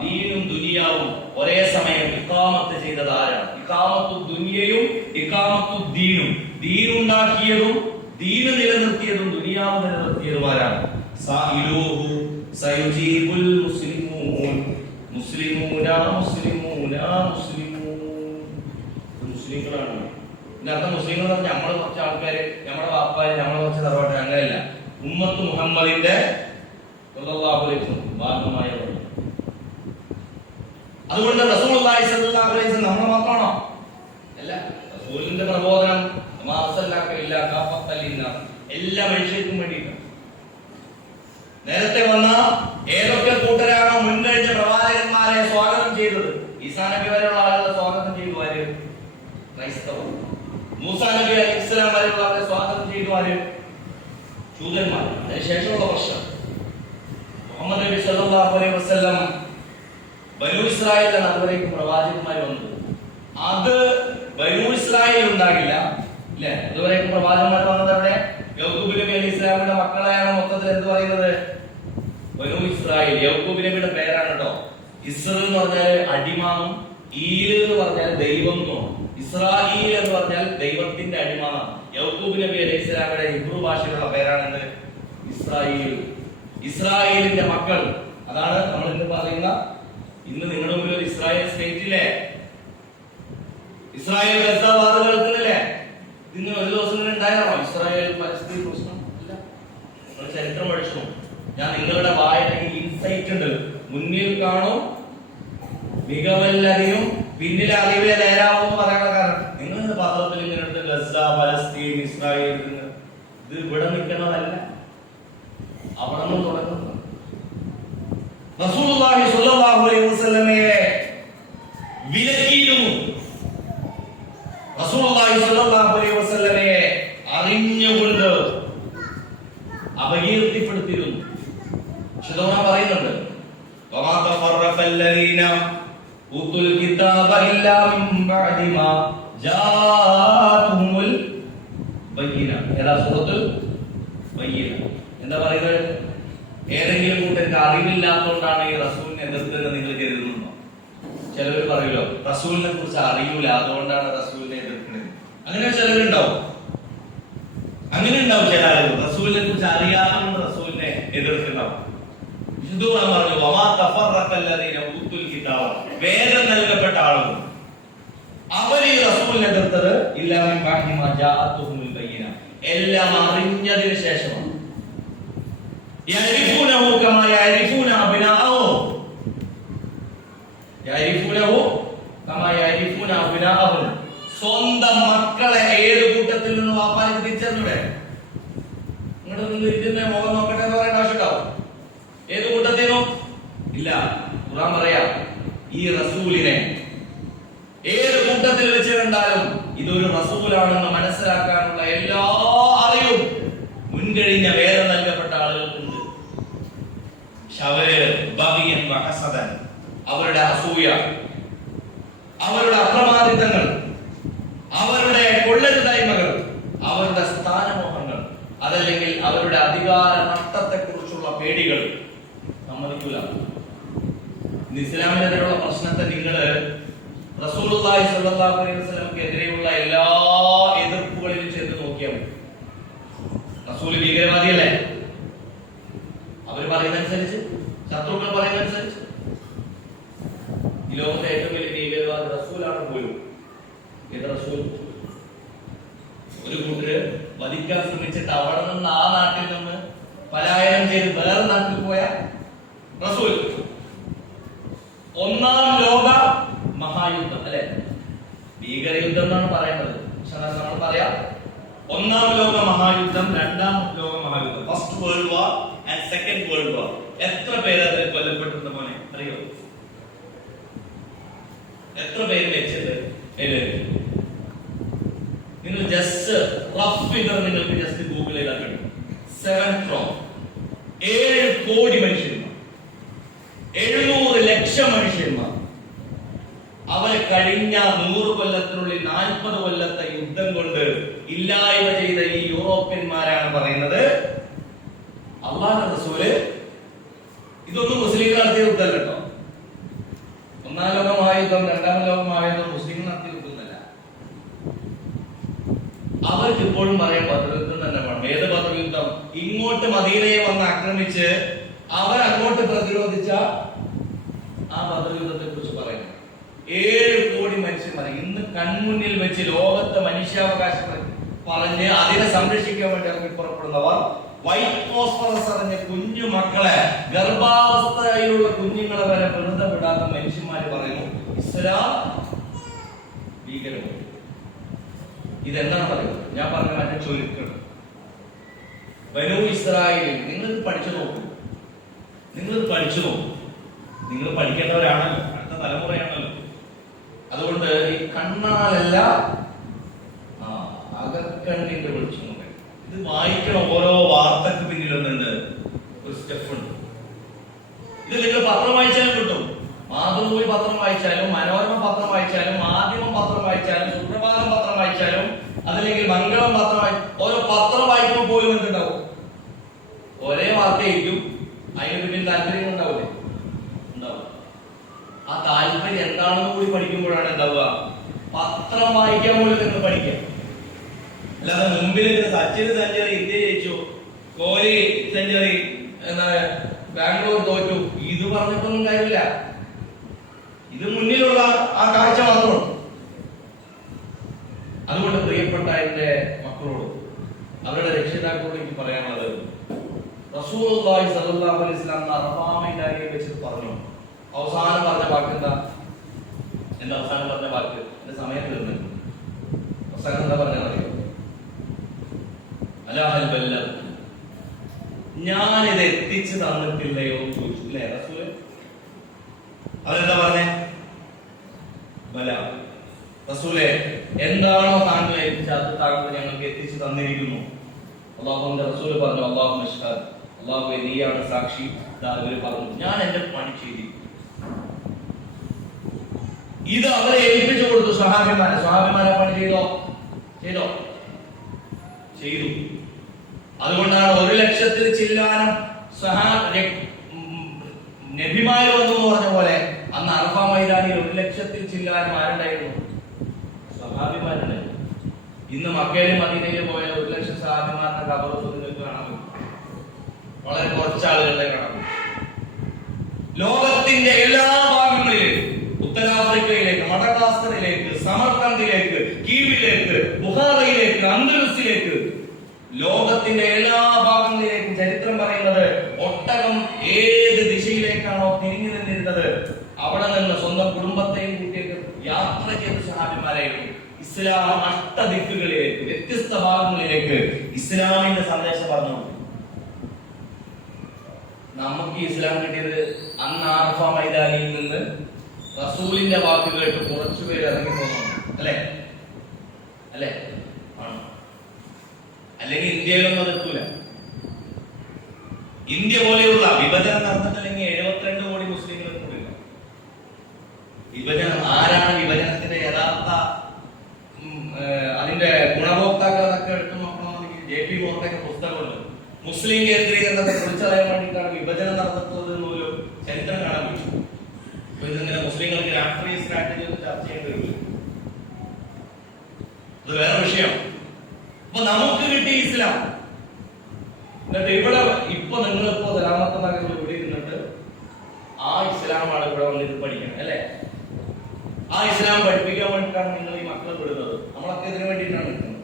ദീനും ദുനിയാവും ഒരേ സമയം ഇഖാമത്ത് ചെയ്തത് ആരാണ്? ഇഖാമത്തു ദുനിയയും ഇഖാമത്തു ദീനും. ദീനുണ്ടാക്കിയതും ദീന് നിലനിർത്തിയതും ദുനിയാവ് നിലനിർത്തിയതും ആരാണ്? സായിലൂഹു സയുജീബുൽ മുസ്ലിമൂൻ. മുസ്ലിമൂന മുസ്ലിമൂന മുസ്ലിമൂൻ. മുസ്ലിങ്ങളാണ്. പിന്നെ അർത്ഥം മുസ്ലിങ്ങൾ എന്ന് പറഞ്ഞാൽ നമ്മള് കുറച്ച് ആൾക്കാര്, നമ്മുടെ വാപ്പാര്, നമ്മളെ കുറച്ച് തറവാട്ട്, അങ്ങനെയല്ല. ഉമ്മത്ത് മുഹമ്മദിന്റെ ഭാഗമായവർ. അതുകൊണ്ട് റസൂലുള്ളാഹി സ്വല്ലല്ലാഹു അലൈഹി വസല്ലം നമ്മൾ മാത്രമാണോ? അല്ല. റസൂലിന്റെ പ്രബോധനം എല്ലാ മനുഷ്യർക്കും വേണ്ടിയിട്ടാണ്. നേരത്തെ വന്ന ഏതൊക്കെ കൂട്ടരാണോ മുൻകഴിഞ്ഞ പ്രവാചകന്മാരെ സ്വാഗതം ചെയ്തത്, ഈസാ നബി വരെയുള്ള ആളുകളെ സ്വാഗതം ചെയ്തു ആര്? ക്രൈസ്തവർ. മൂസാ നബി അലൈഹി ഇസ്ലാം വരെയുള്ള ആളുകളെ സ്വാഗതം ചെയ്തു ആര്? ജൂതന്മാർ. അതിനുശേഷമുള്ള പ്രശ്നം മുഹമ്മദ് നബി സല്ലല്ലാഹു അലൈഹി വസല്ലം ബനൂ ഇസ്രായേലിലാണ് അതുവരേക്കും പ്രവാചകന്മാർ വന്നത്. അത് ബനൂ ഇസ്രായേൽ ഉണ്ടാകില്ല, ഇല്ലേ? അതുവരേക്കും പ്രവാചകന്മാർ വന്നത് എവിടെ? യൗക്കൂബ് നബി അലൈഹി ഇസ്ലാമിന്റെ മക്കളെയാണ് മൊത്തത്തിൽ എന്ത് പറയുന്നത്? ബനൂ ഇസ്രായേൽ. യൗക്കൂബ് നബിയുടെ പേരാണ് കേട്ടോ. ഇസ്ര എന്ന് പറഞ്ഞാൽ അടിമാനും, ഈല് എന്ന് പറഞ്ഞാൽ ദൈവം എന്നാണ്. ഇസ്രായേൽ എന്ന് പറഞ്ഞാൽ ദൈവത്തിന്റെ അടിമാനാണ്. യൗക്കൂബ് നബി അലൈഹി ഇസ്ലാമിയുടെ ഹിബ്രു ഭാഷയിലുള്ള പേരാണെന്ന് ഇസ്രായേൽ. ഇസ്രായേലിന്റെ മക്കൾ, അതാണ് നമ്മൾ ഇന്ന് പറയുന്ന, ഇന്ന് നിങ്ങളുടെ മുമ്പിൽ ഒരു ഇസ്രായേൽ സ്റ്റേറ്റ് ഇല്ലേ? ഇസ്രായേൽ വാർത്ത കേൾക്കുന്നില്ലേ? ഇന്ന് ഒരു ദിവസം ഇങ്ങനെ ഉണ്ടായിരുന്നോ ഇസ്രായേൽ പരിസ്ഥിതി പ്രശ്നം? ഇല്ല. നിങ്ങൾ ചരിത്രം പഠിച്ചു. ഞാൻ നിങ്ങളുടെ വായനയിൽ ഇൻസൈറ്റ് ഉണ്ട്. മുന്നിൽ കാണും മികവല്ലറിയും പിന്നിൽ അറിവേ നേരാവെന്ന് പറയാനുള്ള കാരണം നിങ്ങൾ പത്രത്തിൽ ഇങ്ങനെ എടുത്ത് ഗസ, പലസ്തീൻ, ഇസ്രായേൽ, ഇത് ഇവിടെ നിൽക്കുന്നതല്ല, അവിടെ നിന്ന് തുടങ്ങുന്നത്. റസൂലുള്ളാഹി സ്വല്ലല്ലാഹു അലൈഹി വസല്ലമയെ വിലക്കിയിരുന്നു. റസൂലുള്ളാഹി സ്വല്ലല്ലാഹു അലൈഹി വസല്ലമയെ അറിഞ്ഞുകൊണ്ട് അപകീർത്തിപ്പെടുത്തിയിരുന്നു. ശതമാനം പറയുന്നുണ്ട്, വമാ തഫറഖല്ലദീന ഊതുൽ കിതാബ ഇല്ലാ മിൻ ബഅദി മാ ജാഅതുഹുൽ ബയ്യിന. ഏതാ സൂറത്തുൽ ബയ്യിന? എന്താ പറയുന്നത്? ഏതെങ്കിലും കൂട്ടർക്ക് അറിവില്ലാത്തതുകൊണ്ടാണ് ഈ റസൂലിനെ എതിർത്തതെന്ന് നിങ്ങൾ കരുതുന്നുണ്ടോ? ചിലവർ പറയുമല്ലോ, റസൂലിനെ കുറിച്ച് അറിയൂല അതുകൊണ്ടാണ് റസൂലിനെ എതിർക്കുന്നത്. അങ്ങനെ ചിലരുണ്ടാവും, അങ്ങനെ ഉണ്ടാവും ചില ആളുകൾ. റസൂലിനെ കുറിച്ച് അറിയാത്തതുകൊണ്ട് റസൂലിനെ എതിർക്കുന്നുണ്ടാവും. വിശുദ്ധ പറഞ്ഞു, വമാ തഫറഖല്ലദീന ഊതുൽ കിതാബ, വേദം നൽകപ്പെട്ട ആളുകൾ, അവർ ഈ റസൂലിനെ എതിർത്തത് ഇല്ലാ മിൻ ബഅദി മാ ജാഅതുഹുൽ ബയ്യിന, എല്ലാം അറിഞ്ഞതിന് ശേഷമാണ്. യഅരിഫൂനഹു കമാ യഅരിഫൂന അബ്നാഅഹും, യഅരിഫൂനഹു കമാ യഅരിഫൂന അബ്നാഅഹും. സ്വന്തം മക്കളെ ഏത് കൂട്ടത്തിൽ നിന്ന് വാപ്പാക്ക് തിരിച്ചറിഞ്ഞൂടെ? നിങ്ങളുടെ മുന്നിൽ ഇരിക്കുന്ന മുഖം നോക്കട്ടെ എന്ന് പറയേണ്ട ആവശ്യമുണ്ടാവും? ഏത് കൂട്ടത്തിനോ? ഇല്ല. ഖുർആൻ പറയാ, ഈ റസൂലിനെ ഏത് കൂട്ടത്തിൽ വെച്ച് കണ്ടാലും ഇതൊരു റസൂലാണെന്ന് മനസ്സിലാക്കാനുള്ള എല്ലാ അറിവും മുൻകഴിഞ്ഞ വേദം നൽകപ്പെട്ട ആളുകൾക്കുണ്ട്. അവരുടെ അസൂയ, അവരുടെ അപ്രമാദിത്വങ്ങൾ, അവരുടെ കൊള്ളരുതായ്മകൾ, അവരുടെ സ്ഥാനമോഹങ്ങൾ, അതല്ലെങ്കിൽ അവരുടെ അധികാര നഷ്ടത്തെ കുറിച്ചുള്ള പേടികൾ സമ്മതിക്കൂല. ഇസ്ലാമിനെതിരെയുള്ള പ്രശ്നത്തെ നിങ്ങൾ റസൂലുള്ളാഹി സ്വല്ലല്ലാഹു അലൈഹി വസല്ലമക്ക് എതിരെയുള്ള എല്ലാ എതിർപ്പുകളിലും ചെന്ന് നോക്കിയാൽ മതി. റസൂൽ ഭീകരവാദിയല്ലേ? അവര് പറയുന്നതനുസരിച്ച്, ശത്രുക്കൾ പറയുന്നതനുസരിച്ച് ഈ ലോകത്തെ ഏറ്റവും വലിയ ഭീകരവാദി റസൂലാണ് പോലും. ഏത് റസൂൽ? ഒരു കൂട്ടര് വധിക്കാൻ ശ്രമിച്ചിട്ട് അവിടെ നിന്ന് ആ നാട്ടിൽ നിന്ന് പലായനം ചെയ്ത് വേറെ നാട്ടിൽ പോയ റസൂൽ. ഒന്നാം ലോക മഹായുദ്ധം, അല്ലെ? ഭീകരയുദ്ധം എന്നാണ് പറയേണ്ടത്. പക്ഷെ നമ്മൾ പറയാം ഒന്നാം ലോക മഹായുദ്ധം, രണ്ടാം ലോക മഹായുദ്ധം, first world war and second world war. എത്ര പേര് അതിൽ കൊല്ലപ്പെട്ടിരുന്ന മോനെ അറിയോ? എത്ര പേര് മരിച്ചത്? നിങ്ങൾ ജസ്റ്റ് റഫ് ഫിഗർ നിങ്ങൾക്ക് ജസ്റ്റ് ഗൂഗിൾ ചെയ്താൽ കിട്ടും. 7 crore, 7 കോടി മനുഷ്യന്മാർ, 700 ലക്ഷം മനുഷ്യന്മാർ. അവരെ കഴിഞ്ഞ 100 കൊല്ലത്തിനുള്ളിൽ 40 കൊല്ലത്തെ യുദ്ധം കൊണ്ട് ഇല്ലായ്മ ചെയ്ത ഈ യൂറോപ്യന്മാരാണ് പറയുന്നത് അല്ലാഹുവിന്റെ റസൂല്. ഇതൊന്നും മുസ്ലിങ്ങൾ നടത്തിയ യുദ്ധമല്ല കേട്ടോ. ഒന്നാം ലോക മഹായുദ്ധം, രണ്ടാം ലോക മഹായുദ്ധം മുസ്ലിങ്ങൾ നടത്തിയ യുദ്ധമല്ല. അവർക്ക് ഇപ്പോഴും പറയാൻ ബദർ യുദ്ധം തന്നെ വേണം. ഏത് ബദർ യുദ്ധം? ഇങ്ങോട്ട് മദീനയെ വന്ന് ആക്രമിച്ച് അവർ അങ്ങോട്ട് പ്രതിരോധിച്ച ആ ബദർ യുദ്ധത്തെ കുറിച്ച് പറയുന്നു. 7 കോടി മനുഷ്യന്മാർ. ഇന്ന് കൺമുന്നിൽ വെച്ച് ലോകത്തെ മനുഷ്യാവകാശങ്ങൾ പറഞ്ഞ് അതിനെ സംരക്ഷിക്കാൻ വേണ്ടി ഇറങ്ങി പുറപ്പെടുന്നവർ വൈറ്റ് ഫോസ്ഫറസ് അറിഞ്ഞ കുഞ്ഞു മക്കളെ, ഗർഭാവസ്ഥയിലുള്ള കുഞ്ഞുങ്ങളെ വരെ വെറുതെ വിടാത്ത മനുഷ്യന്മാര് പറയുന്നു ഇസ്ലാം ഭീകരമാണ്. ഇതെന്താണ് പറയുന്നത്? ഞാൻ പറഞ്ഞ മറ്റേ ചുരുക്കം ബനൂ ഇസ്രായേലിൽ നിങ്ങളിത് പഠിച്ചു നോക്കൂ. നിങ്ങൾ പഠിക്കേണ്ടവരാണല്ലോ, അടുത്ത തലമുറയാണല്ലോ. അതുകൊണ്ട് ഈ കണ്ണാലല്ല അകക്കണ്ണിന്റെ വെളിച്ചം. ഇത് വായിക്കണം. ഓരോ വാർത്തക്ക് പിന്നിലൊന്നുണ്ട്, ഒരു സ്റ്റെപ്പ് ഉണ്ട്. ഇത് നിങ്ങൾ പത്രം വായിച്ചാലും കിട്ടും. മാതൃഭൂമി പത്രം വായിച്ചാലും, മനോരമ പത്രം വായിച്ചാലും, മാധ്യമം പത്രം വായിച്ചാലും, സുപ്രഭാതം പത്രം വായിച്ചാലും, അതല്ലെങ്കിൽ മംഗളം പത്രം ഓരോ പത്രം വായിക്കുമ്പോൾ പോലും എന്തുണ്ടാവും? ഒരേ വാർത്തയായിരിക്കും, അതിന് പിന്നിൽ താല്പര്യം ഉണ്ടാവില്ലേ? ഉണ്ടാവും. ആ താല്പര്യം എന്താണെന്ന് കൂടി പഠിക്കുമ്പോഴാണ് എന്താവുക? പത്രം വായിക്കാൻ പോലും നിങ്ങൾ പഠിക്കുക. അല്ലാതെ മുമ്പിൽ സച്ചിൻ സെഞ്ചുറി, ഇന്ത്യ ജയിച്ചു, കോഹ്ലി സെഞ്ചുറി, ബാംഗ്ലൂർ തോറ്റു, ഇത് പറഞ്ഞിട്ടൊന്നും കാര്യമില്ല. ഇത് മുന്നിലുള്ള ആ കാഴ്ച മാത്രമാണ്. അതുകൊണ്ട് പ്രിയപ്പെട്ട എന്റെ മക്കളോട്, അവരുടെ രക്ഷിതാക്കളോട് എനിക്ക് പറയാനുള്ളത്, റസൂലുള്ളാഹി സ്വല്ലല്ലാഹു അലൈഹി വസല്ലം അറഫാ മൈതാനിയിൽ വെച്ച് പറഞ്ഞു. അവസാനം പറഞ്ഞ വാക്ക് എന്താ? അവസാനം പറഞ്ഞ വാക്ക്? എന്റെ സമയം തീർന്നു. അവസാനം എന്താ പറഞ്ഞത് അറിയോ? അലാഹൽ ബല്ലഗ്, ഞാനിത് എത്തിച്ചു തന്നിട്ടില്ലയോ ചോദിച്ചു അല്ലേ റസൂല്? അതെന്താ പറഞ്ഞേ? ബല. റസൂലെ, എന്താണോ താങ്കൾ ഏൽപ്പിച്ചത് അത് താങ്കൾ ഞങ്ങൾക്ക് എത്തിച്ചു തന്നിരിക്കുന്നു. അള്ളാഹുവിന്റെ റസൂല് പറഞ്ഞു, അള്ളാഹു മഷ്ഹദ്, അള്ളാഹുവേ നീയാണ് സാക്ഷി. ഇവര് പറഞ്ഞു, ഞാൻ എന്റെ പണി ചെയ്തിരിക്കുന്നു. ഇത് അവരെ ഏൽപ്പിച്ചു കൊടുത്തു. സ്വഹാബിമാരെ പണി ചെയ്തോ? ചെയ്തു. അതുകൊണ്ടാണ് 1,00,000 ചില്ലാനം നബിമാര് വന്നു എന്ന് പറഞ്ഞ പോലെ അന്ന് അറഫ മൈതാനിയിൽ 1,00,000 ചില്ലാനം ആരുണ്ടായിരുന്നു? സ്വഹാബിമാരുണ്ടായിരുന്നു. ഇന്ന് മക്കയിലും മദീനയിലും പോയ 1,00,000 സ്വഹാബിമാരുടെ ഖബറൊന്നും നിങ്ങൾക്ക് കാണാൻ പറ്റും? വളരെ കുറച്ച് ആളുകളുടെ കാണാൻ പറ്റും. ലോകത്തിന്റെ എല്ലാ ഭാഗങ്ങളിലും, ഉത്തരാഫ്രിക്കയിലേക്ക്, മഡഗാസ്കറിലേക്ക്, സമർക്കന്ദിലേക്ക്, കീവിലേക്ക്, ബുഹാറയിലേക്ക്, അന്തലൂസിലേക്ക്, ലോകത്തിന്റെ എല്ലാ ഭാഗങ്ങളിലേക്കും ചരിത്രം പറയുന്നത് ഒട്ടകം ഏത് ദിശയിലേക്കാണോ തിരിഞ്ഞു നിന്നിരുന്നത് അവിടെ നിന്ന് സ്വന്തം കുടുംബത്തെയും കൂട്ടിയിട്ട് യാത്ര ചെയ്ത സ്വഹാബിമാരായിരുന്നു. ഇസ്ലാം അഷ്ടദിക്കുകളിലേക്ക്, വ്യത്യസ്ത ഭാഗങ്ങളിലേക്ക് ഇസ്ലാമിന്റെ സന്ദേശം പറഞ്ഞു. നമുക്ക് ഇസ്ലാം കിട്ടിയത് അന്ന് അറഫ മൈതാനിയിൽ നിന്ന് റസൂലിന്റെ വാക്ക് കേട്ട് കുറച്ചുപേര് ഇറങ്ങി പോകുന്നു. അല്ലേ? ആണ്. അല്ലെങ്കിൽ ഇന്ത്യയിലൊന്നും അതെത്തൂല. ഇന്ത്യ പോലെയുള്ള വിഭജനം നടന്നിട്ടില്ലെങ്കിൽ 72 കോടി മുസ്ലിങ്ങൾ എത്തൂല. വിഭജനം ആരാണ്? വിഭജനത്തിന്റെ യഥാർത്ഥ അതിന്റെ ഗുണഭോക്താക്കൾ എന്നൊക്കെ എടുത്തു നോക്കണമെങ്കിൽ JP മോർഗന്റെ പുസ്തകമുണ്ട്. മുസ്ലിം കേന്ദ്രീകരണത്തെ കുറിച്ചറിയാൻ വേണ്ടിയിട്ടാണ് വിഭജനം നടന്നിട്ടുള്ളത് എന്നൊരു ചരിത്രം കാണാൻ പറ്റും. അപ്പൊ ഇതിങ്ങനെ മുസ്ലിങ്ങൾക്ക് രാഷ്ട്രീയ സ്ട്രാറ്റജി ഒന്ന് ചർച്ച ചെയ്യേണ്ടി വരില്ല. അത് വേറെ വിഷയം. അപ്പൊ നമുക്ക് കിട്ടിയ ഇസ്ലാം, എന്നിട്ട് ഇവിടെ നിങ്ങളിപ്പോ സലാമത്ത് നഗറിൽ ഇവിടെ ഇരുന്നിട്ട് ആ ഇസ്ലാമാണ് ഇവിടെ വന്നിട്ട് പഠിക്കണം അല്ലെ? ആ ഇസ്ലാം പഠിപ്പിക്കാൻ വേണ്ടിയിട്ടാണ് നിങ്ങൾ ഈ മക്കളെ വിടുന്നത്. നമ്മളൊക്കെ ഇതിനു വേണ്ടിയിട്ടാണ് നിൽക്കുന്നത്.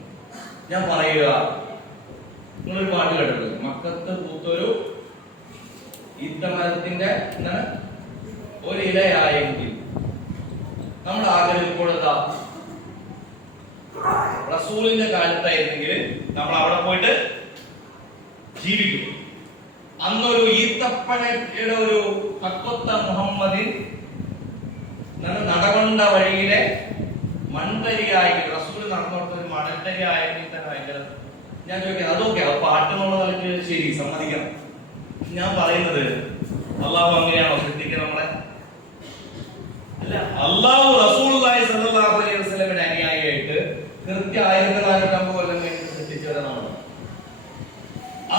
ഞാൻ പറയുക, നിങ്ങളൊരു പാട്ട് കേട്ടിട്ടില്ല, മക്കത്ത് പൂത്തൊരു ഈത്തമരത്തിന്റെ ഒരു ഇലയായെങ്കിൽ നമ്മുടെ ആഗ്രഹം ഇപ്പോഴെന്താ? റസൂലിന്റെ കാലത്തായിരുന്നെങ്കിൽ നമ്മൾ അവിടെ പോയിട്ട് ജീവിക്കും. അന്നൊരു ഈത്തപ്പനയുടെ ഒരു പക്വത്ത മുഹമ്മദിൻ നടകൊണ്ട വഴിയിലെ മൺതരിയായി റസൂൽ നടന്നോട്ടൊരു മണൽത്തരി ആയെങ്കിൽ തന്നെ ഭയങ്കര. ഞാൻ ചോദിക്കാം, അതൊക്കെ പാട്ട് എന്നുള്ള നിലയ്ക്ക് ശരി, സമ്മതിക്കണം. ഞാൻ പറയുന്നത് അള്ളാഹു അങ്ങനെയാണോ ശ്രദ്ധിക്കുക നമ്മളെ? അല്ല, അള്ളാഹു റസൂലുള്ളാഹി സ്വല്ലല്ലാഹു അലൈഹി വസല്ലമയുടെ അനുയായിയായിട്ട് കൃത്യം 1450 കൊല്ലം കഴിഞ്ഞ് സൃഷ്ടിച്ചവരാണ്.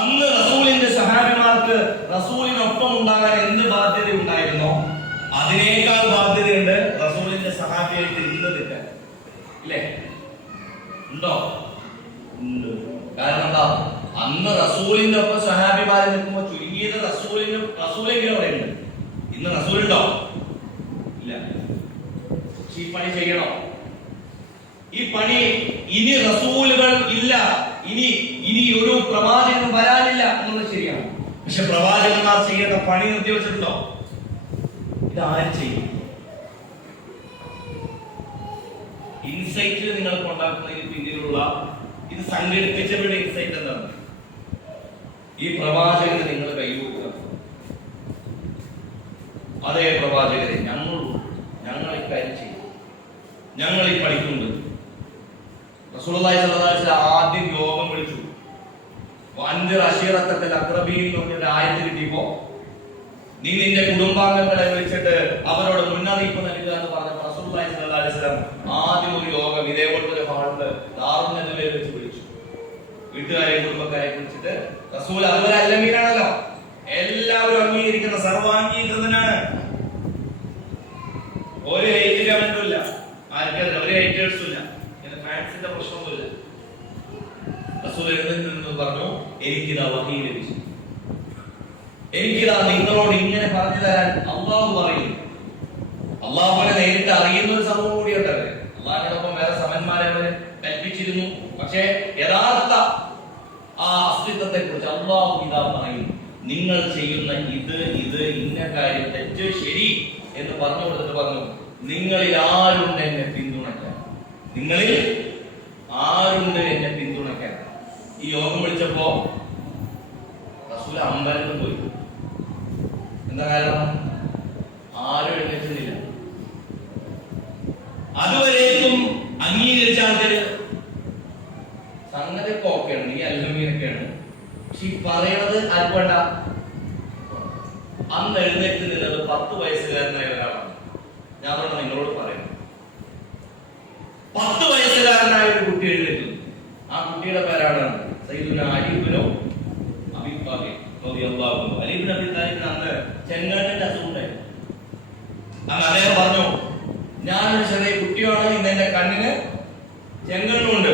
അന്ന് റസൂലിന്റെ സഹാബിമാർക്ക് റസൂലിനൊപ്പം ഉണ്ടാകാൻ എന്ത് ബാധ്യത ഉണ്ടായിരുന്നോ അതിനേക്കാൾ ബാധ്യതയുണ്ട് റസൂലിന്റെ സഹാബിയായിട്ട് ഇന്ന് നിൽക്കാൻ. ഇല്ലേ? ഉണ്ടോ? ഉണ്ട്. കാരണം എന്താ? അന്ന് റസൂലിന്റെ ഒപ്പം സഹാബിമാരെ നിൽക്കുമ്പോൾ ചുരുങ്ങിയത് റസൂലെങ്കിലും അവിടെ ഉണ്ട്. ഇന്ന് റസൂലുണ്ടോ? ഇല്ല. ഈ പണി ചെയ്യണോ? പണി ഇനി റസൂലുകൾ ഇല്ല, ഇനി ഇനി ഒരു പ്രവാചകൻ വരാനില്ല എന്നുള്ളത് ശരിയാണ്. പക്ഷെ പ്രവാചകന്മാർ ചെയ്യേണ്ട പണി നിർത്തിവെച്ചിട്ടുണ്ടോ? ഇത് ആര് ചെയ്യും? ഇൻസൈറ്റിൽ നിങ്ങൾക്ക് ഉണ്ടാക്കുന്നതിന് പിന്നിലുള്ള ഇത് സംഘടിപ്പിച്ചവരുടെ ഇൻസൈറ്റ് എന്താണ്? ഈ പ്രവാചകന് നിങ്ങൾ കൈകൊടുക്കുക. അതേ പ്രവാചകരെ ഞങ്ങൾ ഇക്കാര്യം ചെയ്യും, ഞങ്ങൾ ഈ പഠിക്കുന്നുണ്ട്. റസൂലുള്ളാഹി സ്വല്ലല്ലാഹു അലൈഹി വസല്ലം ആദ്യം യോഗം വിളിച്ചു. വൻദിർ അശീറത്തക്കൽ അഖ്റബീൻ എന്ന് പറഞ്ഞൊരു ആയത്ത് കിട്ടിയപ്പോ നീ നിന്റെ കുടുംബാംഗങ്ങളെ വിളിച്ചിട്ട് അവരോട് മുന്നറിയിപ്പ് നൽകുക എന്ന് പറഞ്ഞപ്പോൾ റസൂലുള്ളാഹി സ്വല്ലല്ലാഹു അലൈഹി വസല്ലം ആദ്യം ഒരു യോഗം ഇതേപോലത്തെ ഒരു ഹാളില് ദാറുൽ നദവയിൽ വെച്ച് വിളിച്ചു. വീട്ടുകാരെയും കുടുംബക്കാരെയും വിളിച്ചിട്ട് റസൂൽ അതുപോലെ അല്ലമീനാണല്ലോ, എല്ലാവരും അംഗീകരിക്കുന്ന സർവാംഗീകൃതനാണ്, ഒരു ഹേറ്റ് കമന്റും ഇല്ല, ആർക്കല്ല ഒരു ഹേറ്റേഴ്സും ഇല്ല, ഫാൻസിന്റെ പ്രശ്നമൊന്നുമില്ല. റസൂൽ എഴുന്നേറ്റ് പറഞ്ഞു, എനിക്കിതാ വഹീ ലഭിച്ചു, എനിക്കിതാ നിങ്ങളോട് ഇങ്ങനെ പറഞ്ഞു തരാൻ അള്ളാഹു പറയുന്നു. അള്ളാഹുവിനെ നേരിട്ട് അറിയുന്ന ഒരു സംഭവം കൂടിയുണ്ട്. അള്ളാഹിനോടൊപ്പം വേറെ സമന്മാരെ അവര് കൽപ്പിച്ചിരുന്നു. പക്ഷേ യഥാർത്ഥ ആ അസ്തിത്വത്തെ കുറിച്ച് അള്ളാഹു ഇതാ പറയുന്നു, നിങ്ങൾ ചെയ്യുന്ന ഇത് ഇന്ന കാര്യം തെറ്റ് ശരി എന്ന് പറഞ്ഞു കൊടുത്തിട്ട് പറഞ്ഞു, നിങ്ങളിൽ ആരുണ്ട് എന്നെ പിന്തുണയ്ക്കാൻ, നിങ്ങളിൽ ആരുണ്ട് എന്നെ പിന്തുണയ്ക്കാൻ. ഈ യോഗം വിളിച്ചപ്പോ റസൂൽ അമ്പലത്തിൽ പോയി. എന്താ കാരണം? ആരും എഴുന്നേറ്റുന്നില്ല. അതുവരേക്കും അംഗീകരിച്ച ആൾക്കാര് സംഗതിയൊക്കെ ഓക്കെയാണ്, നീ അല്ലമീനൊക്കെയാണ്, പക്ഷെ ഈ പറയണത് ആർക്കും വേണ്ട. അന്ന് എഴുന്നേറ്റ് നിന്നത് 10 വയസ്സുകാരനായ ഒരാളാണ്. ഞാൻ അതുകൊണ്ട് നിങ്ങളോട് പറയുന്നു, 10 വയസ്സുകാരനായ ഒരു കുട്ടി എഴുന്നേറ്റു. ആ കുട്ടിയുടെ പേരാണ് സയ്യിദുനാ അലി ഇബ്നു അബീ താലിബ് റളിയല്ലാഹു അൻഹു. അലി ഇബ്നു അബീ താലിബിന് അന്ന് ചെങ്കണ്ണിന്റെ അസുഖമുണ്ടായിരുന്നു. അന്ന് അദ്ദേഹം പറഞ്ഞു, ഞാനൊരു ചെറിയ കുട്ടിയാണ്, ഇന്ന് എന്റെ കണ്ണിന് ചെങ്കണ്ണുണ്ട്,